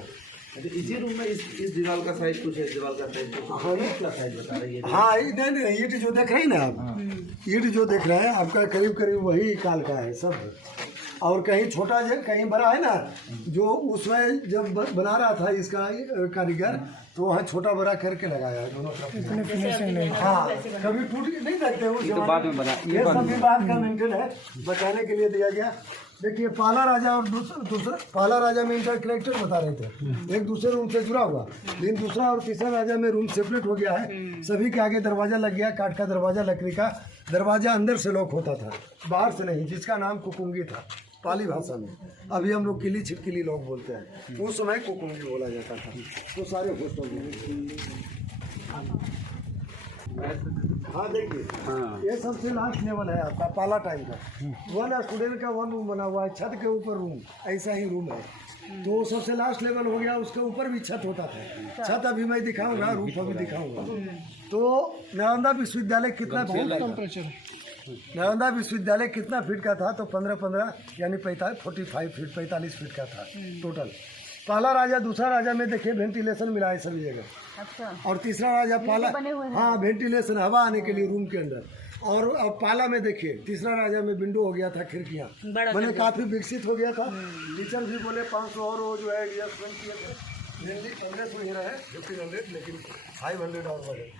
इसी रूम में इस दीवार का साइज कुछ है, दीवार का साइज कुछ। हाँ, क्या साइज बता रही है? हाँ, नहीं ईट जो देख रहे हैं ना आप, ईट जो देख रहे हैं आपका करीब करीब वही काल का है सब। और कहीं छोटा कहीं बड़ा है ना, जो उसमें जब बना रहा था इसका कारीगर, तो वहाँ छोटा बड़ा करके लगाया दोनों तरफ। हाँ, कभी टूट नहीं सकते उस बाद में बना, ये सब भी बाद का मेंटेन है, बचाने के लिए दिया गया। देखिए पाला राजा और दूसरा पाला राजा में इंटर कनेक्टर बता रहे थे, एक दूसरे रूम से जुड़ा हुआ। लेकिन दूसरा और तीसरा राजा में रूम सेपरेट हो गया है। सभी के आगे दरवाजा लग गया, काठ का दरवाजा, लकड़ी का दरवाजा अंदर से लॉक होता था, बाहर से नहीं, जिसका नाम कुकुंगी था पाली भाषा में। अभी हम लोग किली छिपकिली लोग बोलते हैं, उस समय कुकुंगी बोला जाता था। तो सारे हॉस्टल हाँ देखिए, ये सबसे लास्ट लेवल है आपका पाला टाइम का। 1 स्टूडेंट का 1 रूम बना हुआ है, छत के ऊपर रूम, ऐसा ही रूम है। तो सबसे लास्ट लेवल हो गया, उसके ऊपर भी छत होता था। छत अभी मैं दिखाऊंगा, रूफ अभी दिखाऊंगा। तो नालंदा विश्वविद्यालय कितना नालंदा विश्वविद्यालय कितना फीट का था? तो 15 यानी 45 फीट 45 फीट का था टोटल। पहला राजा दूसरा राजा में देखिए वेंटिलेशन मिला है सभी जगह, अच्छा। और तीसरा राजा पाला, बने हुए हैं। हाँ वेंटिलेशन हवा आने के लिए रूम के अंदर। और अब पाला में देखिए तीसरा राजा में विंडो हो गया था, खिड़कियाँ बड़ा मैंने काफी विकसित हो गया था। टीचर भी बोले 500 और वो जो है एडजस्टमेंट किए थे, मेनली 1500 ही रहे 1500, लेकिन 500 और बढ़े।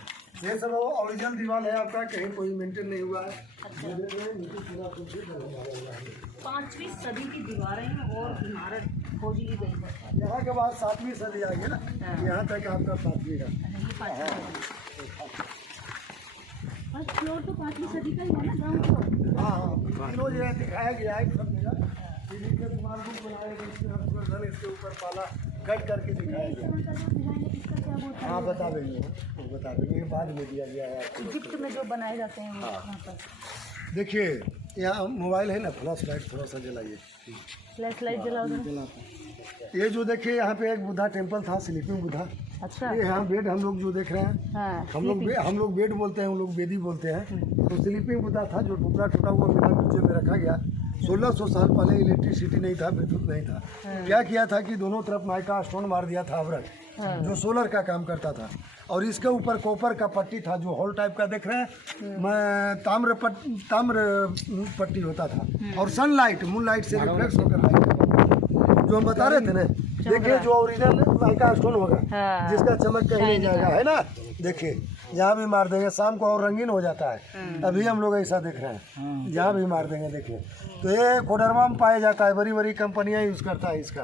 ये सब ओरिजिनल दीवार है आपका, कहीं कोई मेंटेन नहीं हुआ है। नीचे पूरा कुछ ही बना हुआ है। 5वीं सदी की दीवारें और इमारत खोजी गई है। यहाँ के बाद 7वीं सदी आएगी ना, यहाँ तक आपका 7वीं है। फर्स्ट फ्लोर तो 5वीं सदी का ही है ना, ग्राउंड फ्लोर। हाँ तीनों जो है दिखाया गया है सब जगह। इसके ऊपर पाला कट करके दिखाया गया। हाँ बता देंगे, वो बता देंगे, बाद में दिया गया है आपको। इजिप्ट में जो बनाए जाते हैं वो यहाँ पर। देखिए यहाँ मोबाइल है ना, फ्लैश लाइट थोड़ा सा जलाइए। फ्लैश लाइट जलाओ जरा। ये जो देखिए यहाँ पे एक बुद्धा टेम्पल था, स्लीपिंग बुद्धा। अच्छा। ये यहाँ बेड हम लोग जो देख रहे हैं, हाँ, हम लोग बेड बोलते हैं, उन लोग बेदी बोलते हैं। तो स्लीपिंग बुद्धा था जो टुकड़ा टुटा हुआ मिला नीचे में रखा गया। 1600 साल पहले इलेक्ट्रिसिटी नहीं था, विद्युत नहीं था। क्या किया था कि दोनों तरफ माइका स्टोन मार दिया था अवरक, जो सोलर का काम करता था। और इसके ऊपर कॉपर का पट्टी था, जो होल टाइप का देख रहे हैं, मैं ताम्र पट्टी होता था। और सनलाइट मून लाइट से रिफ्लेक्ट होकर लाइट जो हम बता रहे थे ना, देखिए जो ओरिजिनल माइका स्टोन होगा, जिसका चमक कहीं नहीं जाएगा, है ना। देखिए जहाँ भी मार देंगे शाम को और रंगीन हो जाता है। अभी हम लोग ऐसा देख रहे हैं, जहाँ भी मार देंगे देखिए। तो ये कोडरमा में पाया जाता है, बड़ी बड़ी कंपनियां यूज करता है इसका।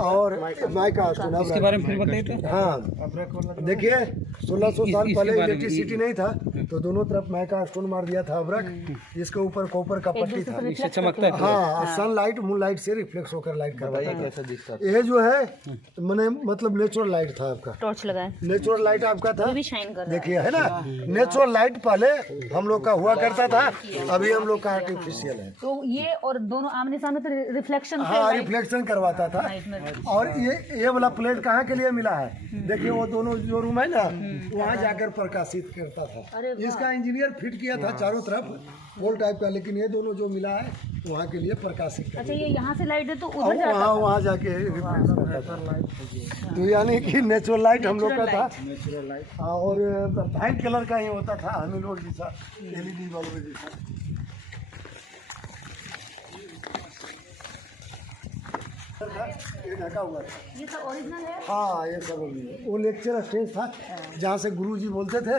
और माइका स्टोन इसके बारे में फिर बताइए। हाँ देखिए 1600 साल पहले इलेक्ट्रिसिटी नहीं था, तो दोनों तरफ माइका स्टोन मार दिया था अवरक, जिसके ऊपर कॉपर का पट्टी था। चमकता है। हाँ सन लाइट मून लाइट से रिफ्लेक्स होकर लाइट करवाता है। ये जो है मैंने मतलब नेचुरल लाइट था आपका, टॉर्च लगाए, नेचुरल लाइट आपका था। भी शाइन कर रहा है। देखिए है ना, नेचुरल लाइट पहले हम लोग का हुआ करता था, अभी हम लोग का आर्टिफिशियल है। तो ये और दोनों आमने सामने तो रिफ्लेक्शन हाँ रिफ्लेक्शन करवाता था। और ये वाला प्लेट कहाँ के लिए मिला है, देखिए वो दोनों जो रूम है ना, वहाँ जाकर प्रकाशित करता था। इसका इंजीनियर फिट किया था चारों तरफ होल टाइप का, लेकिन ये दोनों जो मिला है वहाँ के लिए प्रकाशित करता। अच्छा, ये यहाँ से लाइट है तो उधर जाता था, वहाँ जाके रिफ्लेक्ट करता था। तो यानी कि नेचुरल लाइट हम लोग का था। और वाइट कलर का ही होता था, हमें लोग जैसा LED बल्ब जैसा। ये ढका हुआ था, ये सब ओरिजिनल है। हाँ ये सब वो लेक्चर स्टेज था जहाँ से गुरुजी बोलते थे।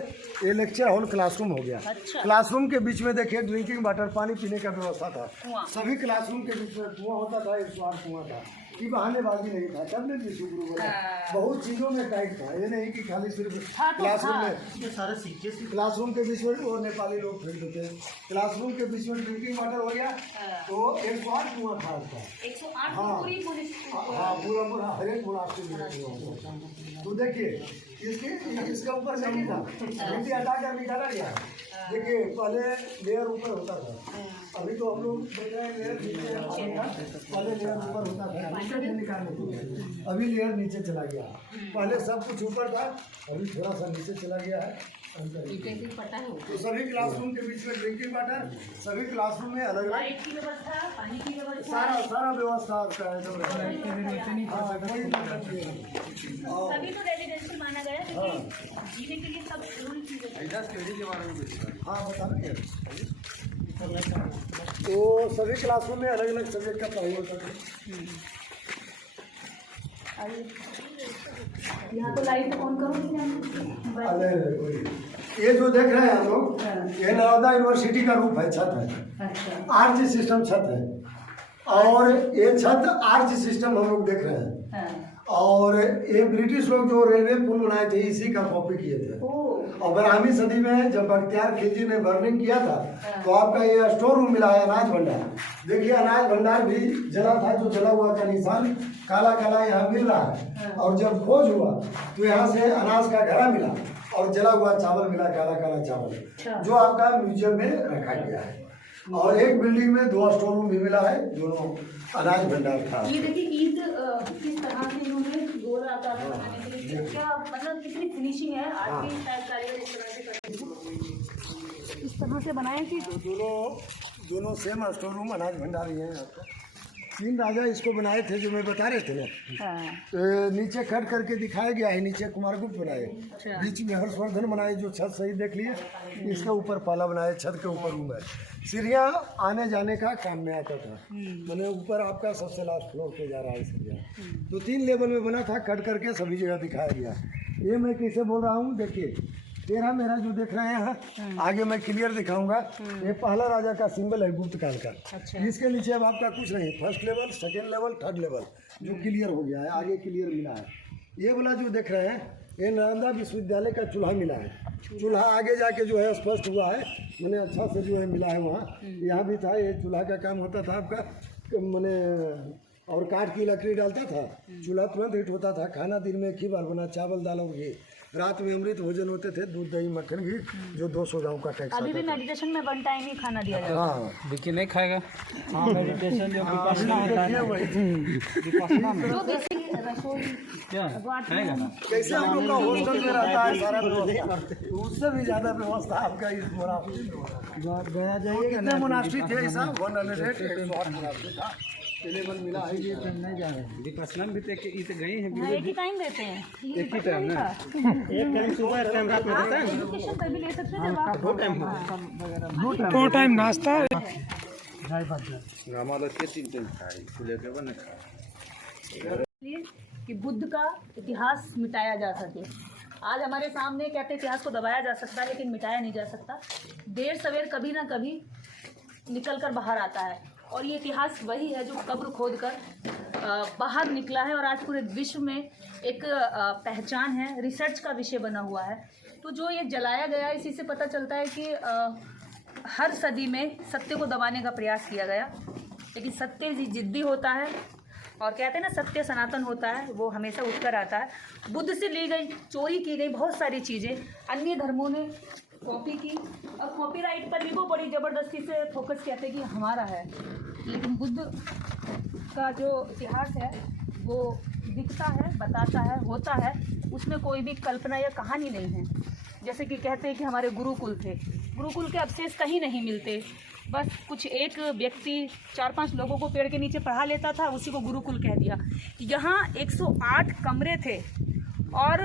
ये लेक्चर हॉल क्लासरूम हो गया। अच्छा। क्लासरूम के बीच में देखिए ड्रिंकिंग वाटर, पानी पीने का व्यवस्था था। सभी क्लासरूम के बीच में कुआं होता था, एक स्वार कुआं था कि बहानेबाजी नहीं था। तब ने विश्वगुरु बोला बहुत चीज़ों में टाइट था, ये नहीं कि खाली सिर्फ क्लासरूम में। सारे सीखे क्लासरूम के बीच में वो नेपाली लोग फेंकते थे। क्लासरूम के बीच में ड्रिंकिंग वाटर हो गया, तो 108 कुआं था उसका। 108 हाँ पूरा हर एक गुणा से। तो देखिए इसका ऊपर नहीं था, मिट्टी हटा कर निकाला गया। देखिए पहले लेयर ऊपर होता था, अभी तो हम लोग देख रहे हैं लेयर नीचे था। पहले लेयर ऊपर होता था, नीचे निकालने के लिए अभी लेयर नीचे चला गया। पहले सब कुछ ऊपर था, अभी थोड़ा सा नीचे चला गया है। तो सभी क्लासरूम के बीच में ड्रिंकिंग वाटर, सभी क्लासरूम में अलग अलग की व्यवस्था, पानी की व्यवस्था, सारा व्यवस्था आपका है। सभी तो रेजिडेंशियल माना गया है, क्योंकि जीने के लिए सब जरूरी चीजें। हाँ बता देंगे। तो सभी क्लासरूम में अलग अलग सब्जेक्ट का पढ़ाई होता था। यहाँ तो लाइट ऑन करो। ये जो देख रहे हैं हम लोग, ये नालंदा यूनिवर्सिटी का रूप है, छत है। अच्छा। आर्च सिस्टम छत है, और ये छत आर्च सिस्टम हम लोग देख रहे हैं। और ये ब्रिटिश लोग जो रेलवे पुल बनाए थे इसी का कॉपी किए थे। और 12वीं सदी में जब बख्तियार खिलजी ने बर्निंग किया था, तो आपका ये स्टोर रूम मिला है, अनाज भंडार। देखिए अनाज भंडार भी जला था, जो जला हुआ का निशान काला काला यहाँ मिल रहा है। और जब खोज हुआ तो यहाँ से अनाज का घड़ा मिला और जला हुआ चावल मिला, काला काला चावल, जो आपका म्यूजियम में रखा गया है। और एक बिल्डिंग में 2 स्टोर रूम भी मिला है, दोनों अनाज भंडार था। ये देखिए ईद किस तरह से इन्होंने गोल आकार में बनाने के लिए क्या मतलब कितनी फिनिशिंग है। आज भी शायद कारीगर इस तरह से करते हैं, इस तरह से बनाए कि दोनों सेम स्टोर रूम अनाज भंडार ही है आपका। तीन राजा इसको बनाए थे जो मैं बता रहे थे ना। हाँ, तो नीचे खट करके दिखाया गया है, नीचे कुमारगुप्त बनाए, अच्छा। बीच में हर्षवर्धन बनाए जो छत सही देख लिए, इसके ऊपर पाला बनाए, छत के ऊपर रूम है। सीढ़ियाँ आने जाने का काम में आता था, मैंने ऊपर आपका सबसे लास्ट फ्लोर पे जा रहा है सीढ़ियाँ। तो 3 लेवल में बना था, खट करके सभी जगह दिखाया गया। ये मैं कैसे बोल रहा हूँ देखिए, तेरा मेरा जो देख रहे हैं आगे मैं क्लियर दिखाऊंगा। ये पहला राजा का सिंबल है गुप्त काल का। अच्छा। इसके नीचे अब आपका कुछ नहीं, first level, second level, third level जो क्लियर हो गया है, आगे क्लियर मिला है। ये वाला जो देख रहे हैं ये नालंदा विश्वविद्यालय का चूल्हा मिला है। चूल्हा आगे जाके जो है स्पष्ट हुआ है, मैंने अच्छा से जो है मिला है वहाँ। यहाँ भी था, ये चूल्हा का काम होता था आपका, मैंने और काठ की लकड़ी डालता था, चूल्हा तुरंत हिट होता था। खाना दिन में एक ही बार बना, चावल दाल और घी। रात में अमृत भोजन होते थे, दूध दही मक्खन घी, जो 200 गाँव का टैक्स अभी भी मेडिटेशन में 1 टाइम ही खाना दिया जाता है। हाँ विकी नहीं खाएगा। हाँ मेडिटेशन जो देखिए वही जो बेसिक रसोई क्या खाएगा ना। कैसे हम लोग का हॉस्टल में रहता है सारा व्यवस्था, तो उससे भी ज़्यादा व्यवस्था आपका इस मोनास्ट्री में गया जाइए। कितने मोनास्ट्री थे ऐसा? 108 मोनास्ट्री था। लेवल मिला है, ये तो नहीं जा रहे। विपස්සना भी तो इते गई है। हाँ, एक ही टाइम देते हैं, एक ही टाइम ना। एक टाइम सुबह, एक टाइम रात में देते हैं। एजुकेशन तभी ले सकते हैं जब आप 2 टाइम दो टाइम नाश्ता। हमारा 3 टाइम खाए, खुले के बने खाए। इसलिए कि बुद्ध का इतिहास मिटाया जा सके। आज हमारे सामने कहते इतिहास को दबाया जा सकता है लेकिन मिटाया नहीं जा सकता। देर सवेर कभी ना कभी निकल कर बाहर आता है, और ये इतिहास वही है जो कब्र खोद कर बाहर निकला है और आज पूरे विश्व में एक पहचान है, रिसर्च का विषय बना हुआ है। तो जो ये जलाया गया, इसी से पता चलता है कि हर सदी में सत्य को दबाने का प्रयास किया गया, लेकिन सत्य जिद्दी होता है और कहते हैं ना सत्य सनातन होता है, वो हमेशा उठकर आता है। बुद्ध से ली गई, चोरी की गई बहुत सारी चीज़ें अन्य धर्मों ने कॉपी की, और कॉपीराइट पर भी वो बड़ी ज़बरदस्ती से फोकस कहते हैं कि हमारा है, लेकिन बुद्ध का जो इतिहास है वो दिखता है, बताता है, होता है, उसमें कोई भी कल्पना या कहानी नहीं है। जैसे कि कहते हैं कि हमारे गुरुकुल थे, गुरुकुल के अवशेष कहीं नहीं मिलते, बस कुछ एक व्यक्ति 4-5 लोगों को पेड़ के नीचे पढ़ा लेता था, उसी को गुरुकुल कह दिया। यहाँ 108 कमरे थे और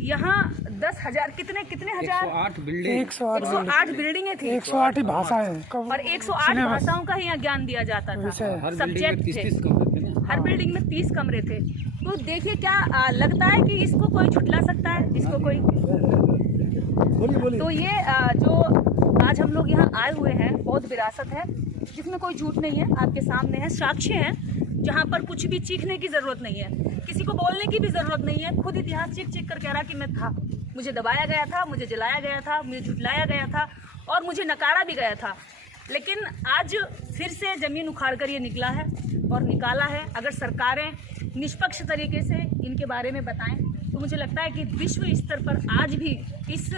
यहाँ 10,000 कितने हजार 108 बिल्डिंग, 108 बिल्डिंगें थी, 108 ही भाषा है और 108 भाषाओं का ही यहाँ ज्ञान दिया जाता था। हर बिल्डिंग में सब्जेक्ट 30 कमरे थे ना। हर बिल्डिंग में 30 कमरे थे। तो देखिए क्या लगता है कि इसको कोई झुटला सकता है, इसको कोई? बोलिए। तो ये जो आज हम लोग यहाँ आए हुए हैं, बौद्ध विरासत है जिसमें कोई झूठ नहीं है, आपके सामने है, साक्ष्य हैं, जहाँ पर कुछ भी चीखने की ज़रूरत नहीं है, किसी को बोलने की भी ज़रूरत नहीं है। खुद इतिहास चीख कर कह रहा कि मैं था, मुझे दबाया गया था, मुझे जलाया गया था, मुझे झुटलाया गया था और मुझे नकारा भी गया था, लेकिन आज फिर से ज़मीन उखाड़ कर ये निकला है और निकाला है। अगर सरकारें निष्पक्ष तरीके से इनके बारे में बताएं तो मुझे लगता है कि विश्व स्तर पर आज भी इस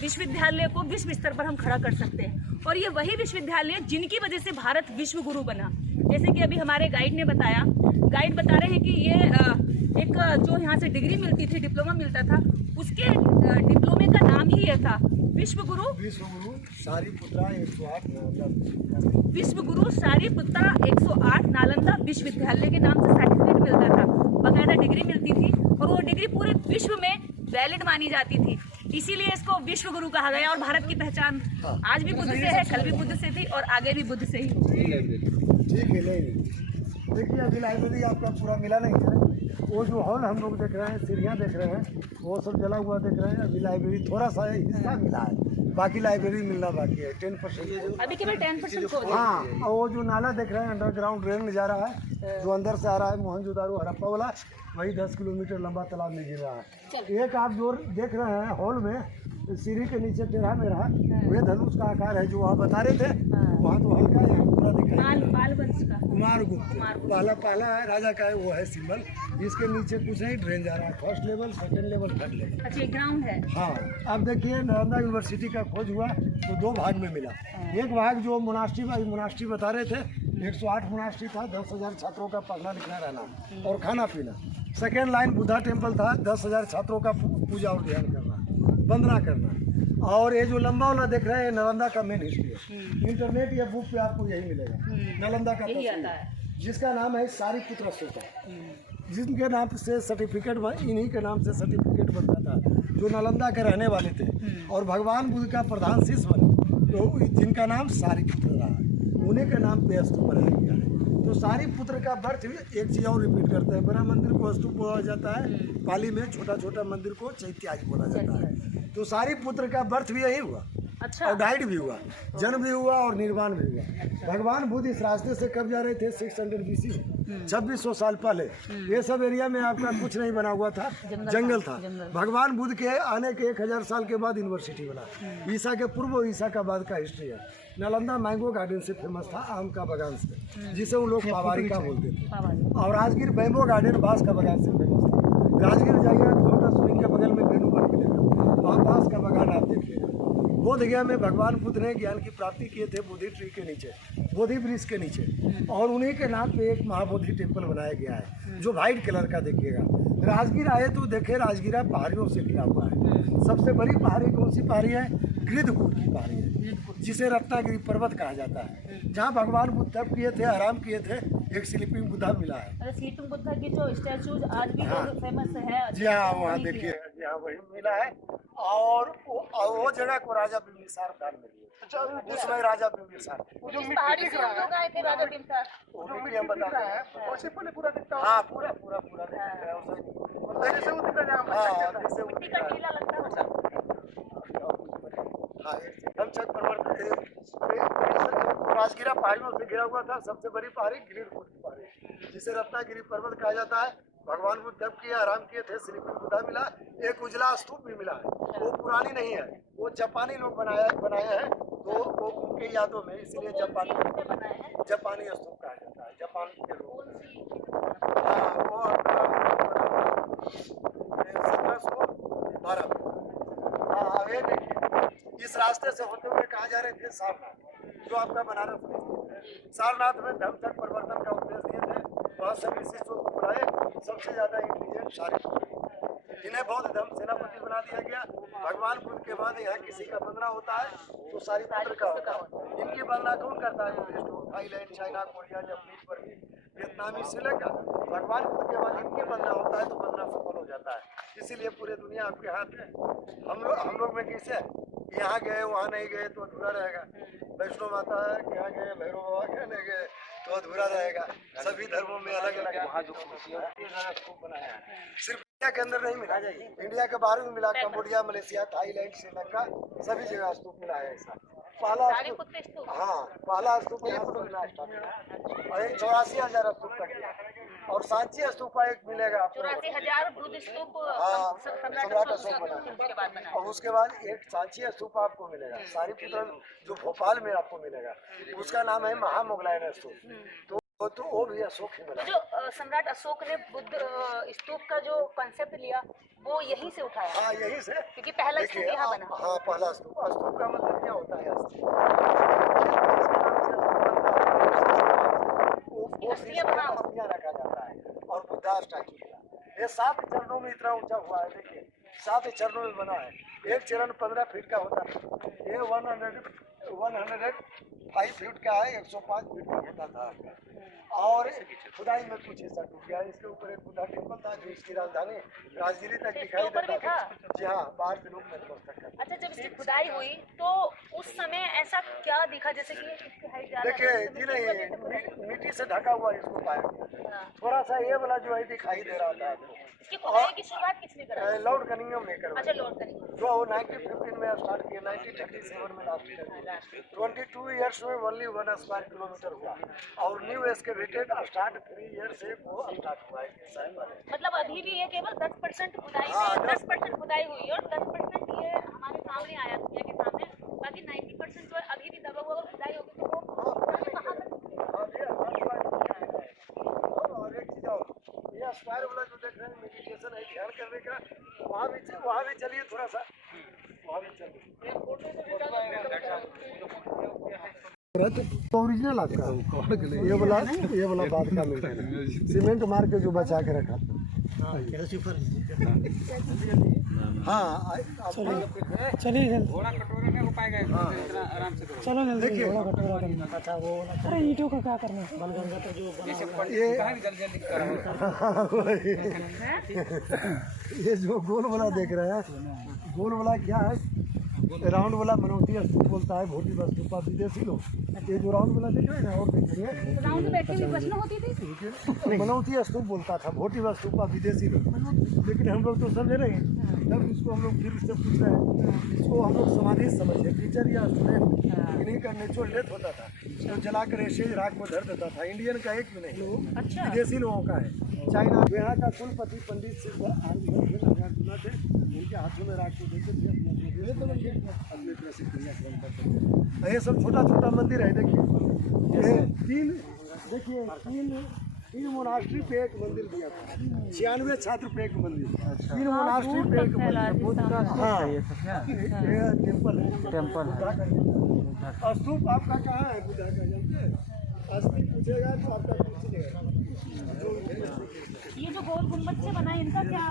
विश्वविद्यालय को विश्व स्तर पर हम खड़ा कर सकते हैं। और ये वही विश्वविद्यालय जिनकी वजह से भारत विश्व गुरु बना। जैसे कि अभी हमारे गाइड ने बताया, गाइड बता रहे हैं कि ये एक जो यहाँ से डिग्री मिलती थी, डिप्लोमा मिलता था, उसके डिप्लोमे का नाम ही ये था, विश्व गुरु सारीपुत्रा 108 विश्व गुरु सारीपुत्रा 108 नालंदा विश्वविद्यालय के नाम से सर्टिफिकेट मिलता था, बाकायदा डिग्री मिलती थी और वो डिग्री पूरे विश्व में वैलिड मानी जाती थी, इसीलिए इसको विश्व गुरु कहा गया। और भारत की पहचान आज भी बुद्ध से है, कल भी बुद्ध से थी और आगे भी बुद्ध से ही। ठीक है, नहीं देखिए अभी लाइब्रेरी आपका पूरा मिला नहीं है। वो जो हॉल हम लोग देख रहे हैं, सीढ़ियाँ देख रहे हैं, वो सब जला हुआ देख रहे हैं। अभी लाइब्रेरी थोड़ा सा हिस्सा मिला है, बाकी लाइब्रेरी मिलना बाकी है 10%। अभी केवल 10% खोज है। हाँ, और वो जो नाला देख रहे हैं, अंडरग्राउंड ड्रेन जा रहा है जो अंदर से आ रहा है, मोहनजोदारो हड़प्पा वाला, वही 10 किलोमीटर लंबा तालाब में गिर रहा है। एक आप जो देख रहे हैं हॉल में, सीढ़ी के नीचे टेढ़ा मेढ़ा वे धनुष का आकार है जो वहाँ बता रहे थे, वहाँ तो हल्का है, पूरा दिखाई पाल वंश का कुमारगुप्त पहला है राजा का है, वो है सिंबल। इसके नीचे कुछ नहीं, ड्रेन जा रहा है, first level, second level, third level. अच्छा, ग्राउंड है। हाँ, अब देखिए नालंदा यूनिवर्सिटी का खोज हुआ तो 2 भाग में मिला। एक भाग जो मोनास्ट्री बता रहे थे, 108 मोनास्ट्री था, 10,000 छात्रों का पढ़ना लिखना रहना और खाना पीना। सेकेंड लाइन बुद्धा टेम्पल था, 10,000 छात्रों का पूजा और ध्यान करना, वंदना करना। और ये जो लंबा वाला देख रहे हैं नालंदा का मेन हिस्ट्री है। इंटरनेट या बुक पे आपको यही मिलेगा, नालंदा का यही तस्वीर, आता है। जिसका नाम है सारीपुत्र स्तूप, जिनके नाम से सर्टिफिकेट, इन्हीं के नाम से सर्टिफिकेट बनता था, जो नालंदा के रहने वाले थे और भगवान बुद्ध का प्रधान शिष्य बने, तो जिनका नाम सारीपुत्र रहा, उन्हीं के नाम पे स्तूप बनाया गया है। तो सारीपुत्र का बर्थ भी एक चीज़ और रिपीट करते हैं, बड़ा मंदिर को स्तूप बोला जाता है, पाली में छोटा छोटा मंदिर को चैत्याज बोला जाता है। तो सारीपुत्र का बर्थ भी यही हुआ अच्छा। और गाइड भी हुआ, जन्म भी हुआ और निर्वाण भी हुआ। भगवान बुद्ध इस रास्ते से कब जा रहे थे 600 BC, 2600 साल पहले। ये सब एरिया में आपका कुछ नहीं बना हुआ था, जंगल था। भगवान बुद्ध के आने के 1000 साल के बाद यूनिवर्सिटी बना। ईसा के पूर्व, ईसा का बाद का हिस्ट्री है। नालंदा मैंगो गार्डन से फेमस था, आम का बगान से, जिसे उन लोग पावारिका बोलते थे। और राजगीर बैम्बो गार्डन बांस का बगान से फेमस था। राजगीर जाइएगा तो छोटा स्विंग के बगल में बेनूवन मिलेगा, वहाँ बांस का बगान आप देखिएगा। बोध गया में भगवान बुद्ध ने ज्ञान की प्राप्ति किए थे बोधि ट्री के नीचे, बोधि वृक्ष के नीचे, और उन्हीं के नाम पे एक महाबोधि टेम्पल बनाया गया है, जो वाइट कलर का देखिएगा। राजगीर आए तो देखे, राजगीरा पहाड़ियों से घिरा हुआ है। सबसे बड़ी पहाड़ी कौन सी पहाड़ी है? गिरधकूट की पहाड़ी है, जिसे रत्नागिरी पर्वत कहा जाता है, जहाँ भगवान बुद्ध तप किए थे, आराम किए थे। एक स्लीपिंग बुद्धा मिला है। अरे स्लीपिंग बुद्धा की जो स्टैचूज आज भी फेमस है। जी हाँ, वहाँ देखिए, जी हाँ, वही मिला है। और वो जगह को राजा बिम्बिसार दान में दिए, उस समय राजा बिम्बिसार, जिस पहाड़ी से हम लोग आए थे राजा बिम्बिसार, वो मिट्टी हम बता रहे हैं, उसी पर पूरा दिखता है। हाँ, पूरा पूरा पूरा दिखता है उसे, जैसे वो दिखता है। हाँ, जैसे वो मिट्टी का टीला लगता है। हाँ, धमचक पर्वत राजगिरा पहाड़ियों से घिरा हुआ था। सबसे बड़ी पहाड़ी गिरधकूट की पहाड़ी, जिसे रत्नागिरी पर्वत कहा जाता है। भगवान बुद्ध तप किए, आराम किए थे, स्लीपिंग बुद्धा मिला। एक उजला स्तूप भी मिला है, वो पुरानी नहीं है, वो जापानी लोग बनाए हैं, तो वो उनके यादों में, इसलिए जापानी स्तूप कहा जाता है, जापान के लोग। हाँ, वो आपका 1712। हाँ, ये देखिए, इस रास्ते से होते हुए कहाँ जा रहे थे? सारनाथ, जो आपका बनारस में। सारनाथ में धर्मचक्र परिवर्तन का उपदेश दिए थे, वहाँ सब शिष्यों को बुलाए। सबसे ज्यादा इंटेलिजेंट सारीपुत्र, इन्हें बौद्ध धर्म सेनापति बना दिया गया। भगवान बुद्ध के बाद यहाँ किसी का बंदना होता है तो सारीपुत्र का होता है। इनकी बंदना कौन करता है? Buddhist, Thailand, China, Korea, Japanese, बर्मी, वियतनामी, श्रीलंका। भगवान बुद्ध के बाद इनकी बंदना होता है तो बंदना सफल हो जाता है। इसीलिए पूरी दुनिया आपके हाथ है। हम लोग में कैसे यहाँ गए वहाँ नहीं गए तो अधूरा रहेगा। वैष्णो माता के यहाँ गए, भैरव बाबा के नहीं गए तो अधूरा रहेगा। सभी धर्मों में अलग अलग वहाँ जो बनाया है, सिर्फ इंडिया के अंदर नहीं मिला, इंडिया के बाहर भी मिला। कम्बोडिया, मलेशिया, थाईलैंड, श्रीलंका, सभी जगह स्तूप मिला है ऐसा। पहला स्तूप, हाँ, पहला स्तूप मिला और 84,000 स्तूप का किया। और सांची स्तूप एक मिलेगा आपको, 84,000 बुद्ध स्तूप सम्राट अशोक बना। और उसके बाद एक सांची स्तूप आपको मिलेगा, सारीपुत्र, जो भोपाल में आपको मिलेगा, उसका नाम है महामोगलायन स्तूप। तो वो भी अशोक ही मिला। जो सम्राट अशोक ने बुद्ध स्तूप का जो कॉन्सेप्ट लिया, वो यहीं से उठाया। हाँ, यहीं से, क्योंकि पहला स्तूप यहाँ बना। हाँ, पहला स्तूप। स्तूप का मतलब क्या होता है? अस्थियां रखा जाता है और बुद्धा स्टैचू मिला। ये 7 चरणों में इतना ऊंचा हुआ है, देखिए 7 चरणों में बना है। एक चरण 15 फीट का होता है, ये 105 फीट का है, 105 फीट का होता था। और खुदाई में कुछ हिस्सा टूट गया। इसके ऊपर एक बुद्धा टेम्पल था, जो इसकी राजधानी राजगिरी तक दिखाई देता था। जी हाँ, बाहर के लोग नतमस्तक करते। अच्छा, जब इसकी खुदाई हुई तो उस समय ऐसा क्या दिखा, जैसे कि इसकी हाइट ज्यादा देखिए जी, नहीं, मिट्टी से ढका हुआ इसको पाया गया। थोड़ा सा ये वाला जो है दिखाई दे रहा था। इसकी खुदाई की शुरुआत किसने करा? लॉर्ड कनिंघम ने करवाई। अच्छा, लॉर्ड कनिंघम, जो 1915 में स्टार्ट किया, 1937 में लास्ट किया। 22 ईयर्स में ओनली 1 स्क्वायर किलोमीटर हुआ। और न्यू एस्केवेटेड स्टार्ट 3 ईयर से वो स्टार्ट हुआ है। मतलब अभी भी ये केवल 10% खुदाई में 10% खुदाई हुई और 10% ये हमारे सामने आया, दुनिया के सामने। बाकी 90% जो है अभी भी दबा हुआ खुदाई होगी। तो वो कहाँ तक? और एक चीज और, ये स्क्वायर वाला जो देख रहे हैं मेडिटेशन है, ध्यान करने का, वहाँ भी चलिए थोड़ा सा, वहाँ भी चलिए। ओरिजिनल आपका ये वाला बात का मिलता है, सीमेंट मार के जो बचा के रखा। हाँ, चलिए जल्दी, घोड़ा कटोरे में हो पाएगा इतना आराम से करो। चलो जल्दी। देखिए। घोड़ा कटोरा करना। अरे ईंटों का क्या करना है? ये कहाँ भी जल्दी जल्दी करो। ये जो गोल वाला देख रहे हैं, गोल वाला क्या है, राउंड वाला मनौती स्तूप बोलता है, भोटी स्तूपा विदेशी लोग। ये जो राउंड वाला देख रहे हैं ना, और देखिए राउंड में बैठ के भी प्रश्न होती थी। मनौती स्तूप बोलता था, भोटी स्तूपा विदेशी लोग। लेकिन हम लोग तो समझे नहीं, तब इसको हम लोग फिर उससे पूछ रहे हैं। इसको हम लोग समाधि समझे, टीचर या स्टूडेंट इन्हीं का नेचुरल डेथ होता था, तो जला कर ऐसे राख में धर देता था। इंडियन का एक भी नहीं, अच्छा। विदेशी लोगों का है। चाइना यहाँ का कुलपति पंडित सिर्फ थे, उनके हाथों में राख को देते थे, अपने तरह से क्रियाक्रम करते थे। ये सब छोटा छोटा मंदिर है। देखिए ये तीन मोनास्ट्री पे एक मंदिर दिया था, 96 छात्र पे एक मंदिर, 3 मोनास्ट्री पे एक मंदिर। हाँ, ये टेम्पल है। स्तूप आपका कहाँ है? बुद्धा का जानते हैं? अस्थि पूछेगा तो आपका कुछ नहीं है। ये जो गोल गुम्बद से बना है, इनका क्या?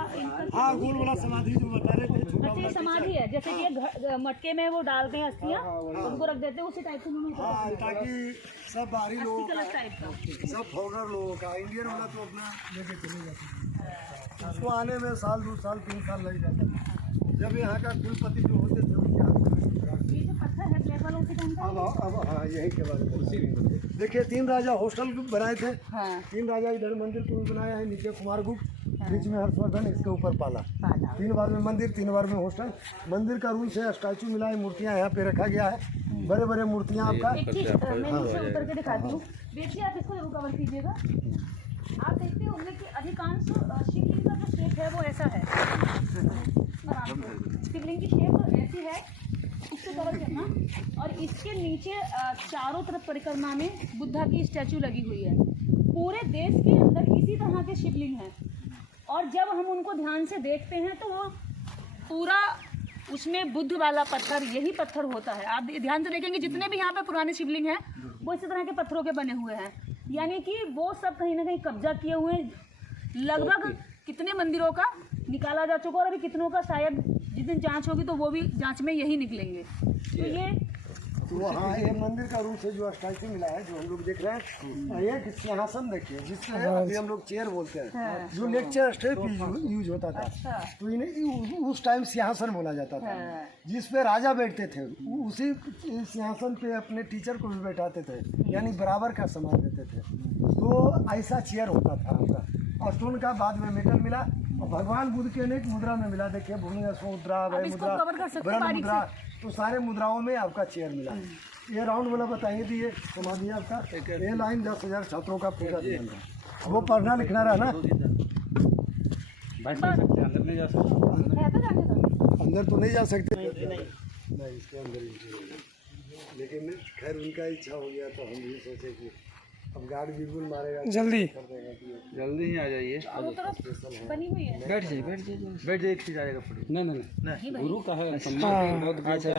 हाँ, गोल वाला समाधि जो बता रहे थे, छोटा अच्छा, ये समाधि है, जैसे कि ये मटके में वो डालते हैं अस्थियाँ, उनको रख देते हैं, उसी टाइप से उन्होंने हाँ, ताकि सब बाहरी लोगों अस्थिकलश का, टाइप का। सब फॉरनर लोगों का, इंडियन वाला तो अपना लेके चले जाते हैं। उसको आने में साल 2 साल 3 साल लग जाता था। जब यहाँ का कुलपति जो होते थे उनके हाथ में ये जो पत्थर है ब्लैक वाला, उसी टाइप का। अब हाँ, यही के बारे में देखिए, 3 राजा हॉस्टल बनाए थे। हाँ। 3 राजा इधर मंदिर को भी बनाया है, नीचे कुमारगुप्त, बीच में हर्षवर्धन, इसके ऊपर पाला। 3 बार में मंदिर, 3 बार में हॉस्टल। मंदिर का रूल से स्टैचू मिला है, मूर्तियाँ यहाँ पे रखा गया है, बड़े बड़े मूर्तियाँ आपका। एक चीज मैं नीचे उतर के दिखाती हूँ, देखिए आप इसको जरूर कवर कीजिएगा। आप देखते होंगे कि अधिकांश शिवलिंग का जो शेप है वो ऐसा है। शिवलिंग की शेप ऐसी है, इसको कवर करना। और इसके नीचे चारों तरफ परिक्रमा में बुद्धा की स्टैचू लगी हुई है। पूरे देश के अंदर इसी तरह के शिवलिंग हैं, और जब हम उनको ध्यान से देखते हैं तो वो पूरा उसमें बुद्ध वाला पत्थर यही पत्थर होता है। आप ध्यान से देखेंगे जितने भी यहाँ पे पुराने शिवलिंग हैं वो इसी तरह के पत्थरों के बने हुए हैं, यानी कि वो सब कहीं ना कहीं कब्जा किए हुए हैं। लगभग कितने मंदिरों का निकाला जा चुका, और अभी कितनों का शायद जिस दिन जांच होगी तो वो भी जांच में यही निकलेंगे। तो ये तो हाँ, ये मंदिर का रूप से जो स्टैचू मिला है, जो हम लोग देख रहे हैं, एक सिंहासन देखिए, जिससे अभी हम लोग चेयर बोलते हैं, जो लेक्चर स्टेज यूज होता था। तो इन्हें उस टाइम सिंहासन बोला जाता था, जिस पे राजा बैठते थे। उसी सिंहासन पे अपने टीचर को भी बैठाते थे, यानी बराबर का सम्मान देते थे। तो ऐसा चेयर होता था आपका। और स्टोन का बाद में मेटल मिला, और भगवान बुद्ध के अनेक मुद्रा में मिला। देखिए, भूमि मुद्रा, वह मुद्रा, ब्रह्म मुद्रा, तो सारे मुद्राओं में आपका चेयर मिला। ये राउंड वाला बताइए थी, ये समाधि आपका। ये लाइन 10,000 छात्रों का पूरा ध्यान है। वो पढ़ना लिखना रहा ना, बैठ नहीं सकते, अंदर नहीं जा सकते। है तो जाने दो। अंदर तो नहीं जा सकते, नहीं इसके अंदर ही। लेकिन खैर उनका इच्छा हो गया, तो हम भी सोचे कि अब गार्ड बिल्कुल मारेगा, जल्दी जल्दी ही आ जाइए। चारों तरफ बनी हुई है। बैठ जाइए, बैठ जाइए, फिर जाएगा। नहीं नहीं नहीं, गुरु का है सम्मान बहुत। अच्छा,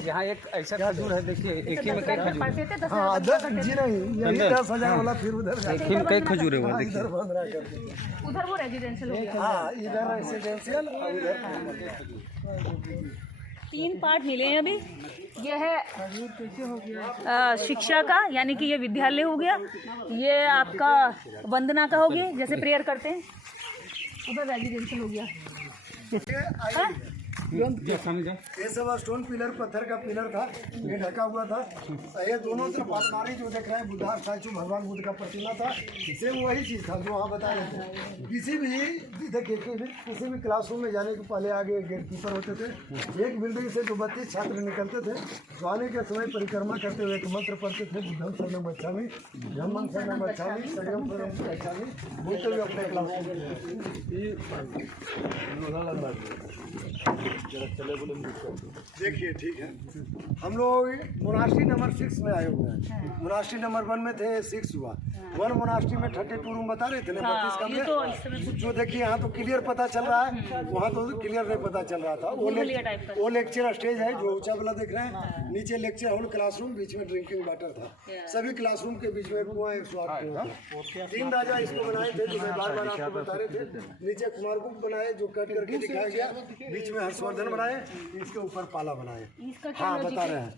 यहाँ एक ऐसा खजूर है, देखिए, एक ही में कई खजूर। पढ़ते थे 10,000 हाँ, जी नहीं, यही 10,000 वाला फिर उधर एक ही में कई खजूर है वो, हाँ, देखिए। इधर बंद रहा करते। उधर वो रेजिडेंशियल हो गया। हाँ, इधर रेसिडेंशियल और उधर 3 पार्ट मिले हैं अभी। ये है शिक्षा का, यानी कि ये विद्यालय हो गया। ये आपका वंदना का हो गया, जैसे प्रेयर करते हैं। उधर रेजिडेंशियल हो गया। हाँ? ये सब स्टोन पिलर, पत्थर का पिलर था, ये ढका हुआ था। ये दोनों तरफ अलमारी जो देख रहे हैं, बुद्धा स्टैचू, भगवान बुद्ध का प्रतिमा था। सेम वही चीज़ था जो वहाँ बता रहे थे। किसी भी देखिए, किसी भी क्लासरूम में जाने के पहले आगे गेट कीपर होते थे। एक बिल्डिंग से जो 32 छात्र निकलते थे, तो आने के समय परिक्रमा करते हुए एक मंत्र पढ़ते थे, बुद्धम शरणम गच्छामि, धम्मं शरणम गच्छामि, संघं शरणम गच्छामि, बोलते हुए अपने क्लासरूम में। देखिए, ठीक है, हम लोग मोनास्ट्री नंबर 6 में आए हुए हैं। मोनास्ट्री नंबर 1 में थे, 6 हुआ। 1 मोनास्ट्री में 32 रूम बता रहे थे ना, 32 कमरे। जो देखिए, यहाँ तो क्लियर पता चल रहा है, वहाँ तो क्लियर नहीं पता चल रहा था। वो लेक्चर स्टेज है जो ऊंचा वाला देख रहे हैं, नीचे लेक्चर हॉल, क्लासरूम, बीच में ड्रिंकिंग वाटर था। सभी क्लासरूम के बीच में कुआं 108 था। 3 राजा इसको बनाए थे, जो मैं बार बार आपको बता रहे थे। नीचे कुमारगुप्त बनाए, जो कट करके दिखाया गया। बीच में हर्षवर्धन बनाए, इसके ऊपर पाला बनाए। इसका क्या हाँ लॉजिक बता है? रहे हैं।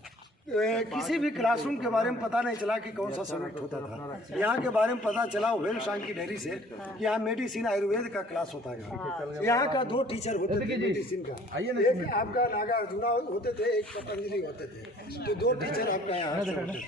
किसी भी क्लासरूम के बारे में पता नहीं चला कि कौन सा सब्जेक्ट होता था। यहाँ के बारे में पता चला वेलशान की डेयरी से कि यहाँ मेडिसिन आयुर्वेद का क्लास होता है। यहाँ का 2 टीचर होते थे मेडिसिन का, एक आपका नागार्जुना होते थे, एक पतंजलि होते थे, तो 2 टीचर आपका यहाँ से होते थे।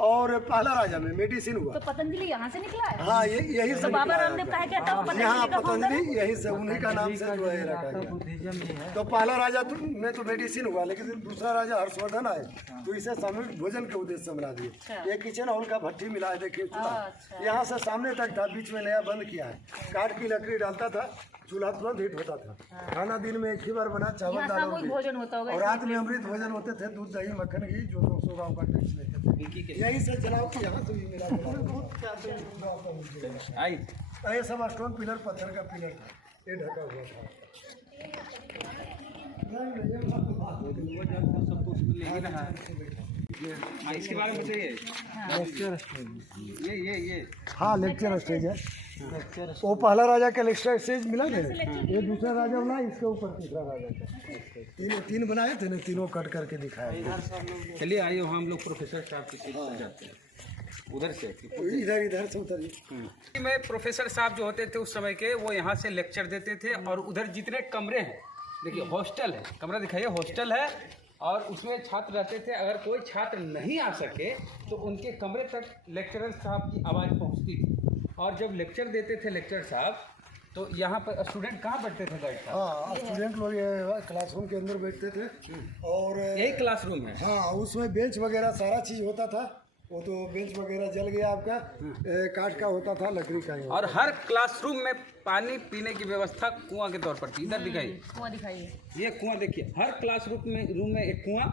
और पहला राजा में मेडिसिन हुआ। तो पतंजलि यहाँ से निकला है? हाँ यही तो से बाबा रामदेव का है क्या था? वो यहाँ पतंजलि का founder है? पतंजलि यही से उन्हीं का नाम से जो है रखा गया। तो पहला राजा में तो मेडिसिन हुआ, लेकिन दूसरा राजा हर्षवर्धन आए तो इसे सामूहिक भोजन के उद्देश्य से बना दिए। ये किचन हॉल का भट्टी मिला है, देखिए चूल्हा यहाँ से सामने तक था, बीच में नया बंद किया है। काठ की लकड़ी डालता था, चूल्हा तुरंत हीट होता था। खाना दिन में एक ही बार बना, चावल यहाँ दाल सामूहिक भोजन होता होगा। और रात में अमृत भोजन होते थे, दूध दही मक्खन घी, जो 200 गाँव का टैक्स लेते थे। यही से चलाओ कि यहाँ से भी मिला ये सब स्टोन पिलर, पत्थर का पिलर था, ये ढका हुआ था। इसके बारे में बताइए। ये हाँ लेक्चर स्टेज है। वो पहला राजा का लेक्चर स्टेज मिला था, ये दूसरा राजा बना, इसके ऊपर तीसरा राजा का। तीन बनाए थे ना, तीनों कट करके दिखाया। चलिए आइए, हम लोग प्रोफेसर साहब की सीट पर जाते हैं, उधर से। इधर से उतरिए। में प्रोफेसर साहब जो होते थे उस समय के, वो यहाँ से लेक्चर देते थे। और उधर जितने कमरे हैं, देखिए हॉस्टल है, कमरा दिखाइए, हॉस्टल है, और उसमें छात्र रहते थे। अगर कोई छात्र नहीं आ सके तो उनके कमरे तक लेक्चरर साहब की आवाज़ पहुँचती थी। और जब लेक्चर देते थे लेक्चर साहब, तो यहाँ पर स्टूडेंट कहाँ बैठते थे गाइड साहब? हाँ स्टूडेंट लोग ये क्लासरूम के अंदर बैठते थे, और यही क्लासरूम है। हाँ उसमें बेंच वगैरह सारा चीज़ होता था। वो तो बेंच वगैरह जल गया आपका, काठ का होता था, लकड़ी का ही। और हर क्लासरूम में पानी पीने की व्यवस्था कुआं के तौर पर थी। इधर दिखाइए, कुआं दिखाइए, ये कुआं देखिए, हर क्लासरूम में एक कुआं।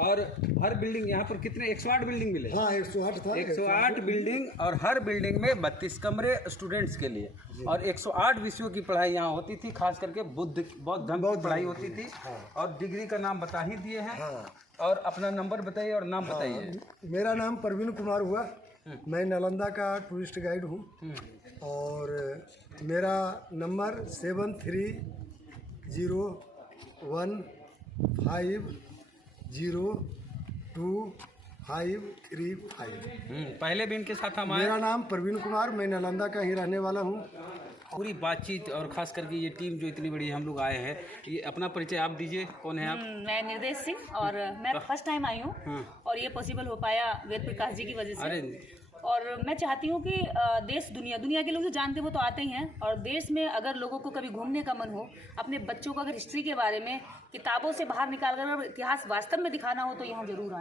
और हर बिल्डिंग, यहाँ पर कितने 108 बिल्डिंग मिले? हाँ 108 था। 108 बिल्डिंग, और हर बिल्डिंग में 32 कमरे स्टूडेंट्स के लिए। और 108 विषयों की पढ़ाई यहाँ होती थी, खास करके बौद्ध धर्म की पढ़ाई होती थी। और डिग्री का नाम बता ही दिए हैं। और अपना नंबर बताइए और नाम बताइए। मेरा नाम प्रवीण कुमार हुआ, मैं नालंदा का टूरिस्ट गाइड हूँ। और मेरा नंबर 7301502535। पहले भी इनके साथ हम आए। मेरा नाम प्रवीण कुमार, मैं नालंदा का ही रहने वाला हूँ। पूरी बातचीत, और खास करके ये टीम जो इतनी बड़ी हम लोग आए हैं, ये अपना परिचय आप दीजिए, कौन है आप? मैं निर्देश सिंह, और मैं फर्स्ट टाइम आई हूँ, और ये पॉसिबल हो पाया वेद प्रकाश जी की वजह से। अरे और मैं चाहती हूँ कि देश दुनिया के लोग जो जानते हैं वो तो आते ही हैं, और देश में अगर लोगों को कभी घूमने का मन हो, अपने बच्चों को अगर हिस्ट्री के बारे में किताबों से बाहर निकाल कर इतिहास वास्तव में दिखाना हो, तो यहाँ जरूर आए।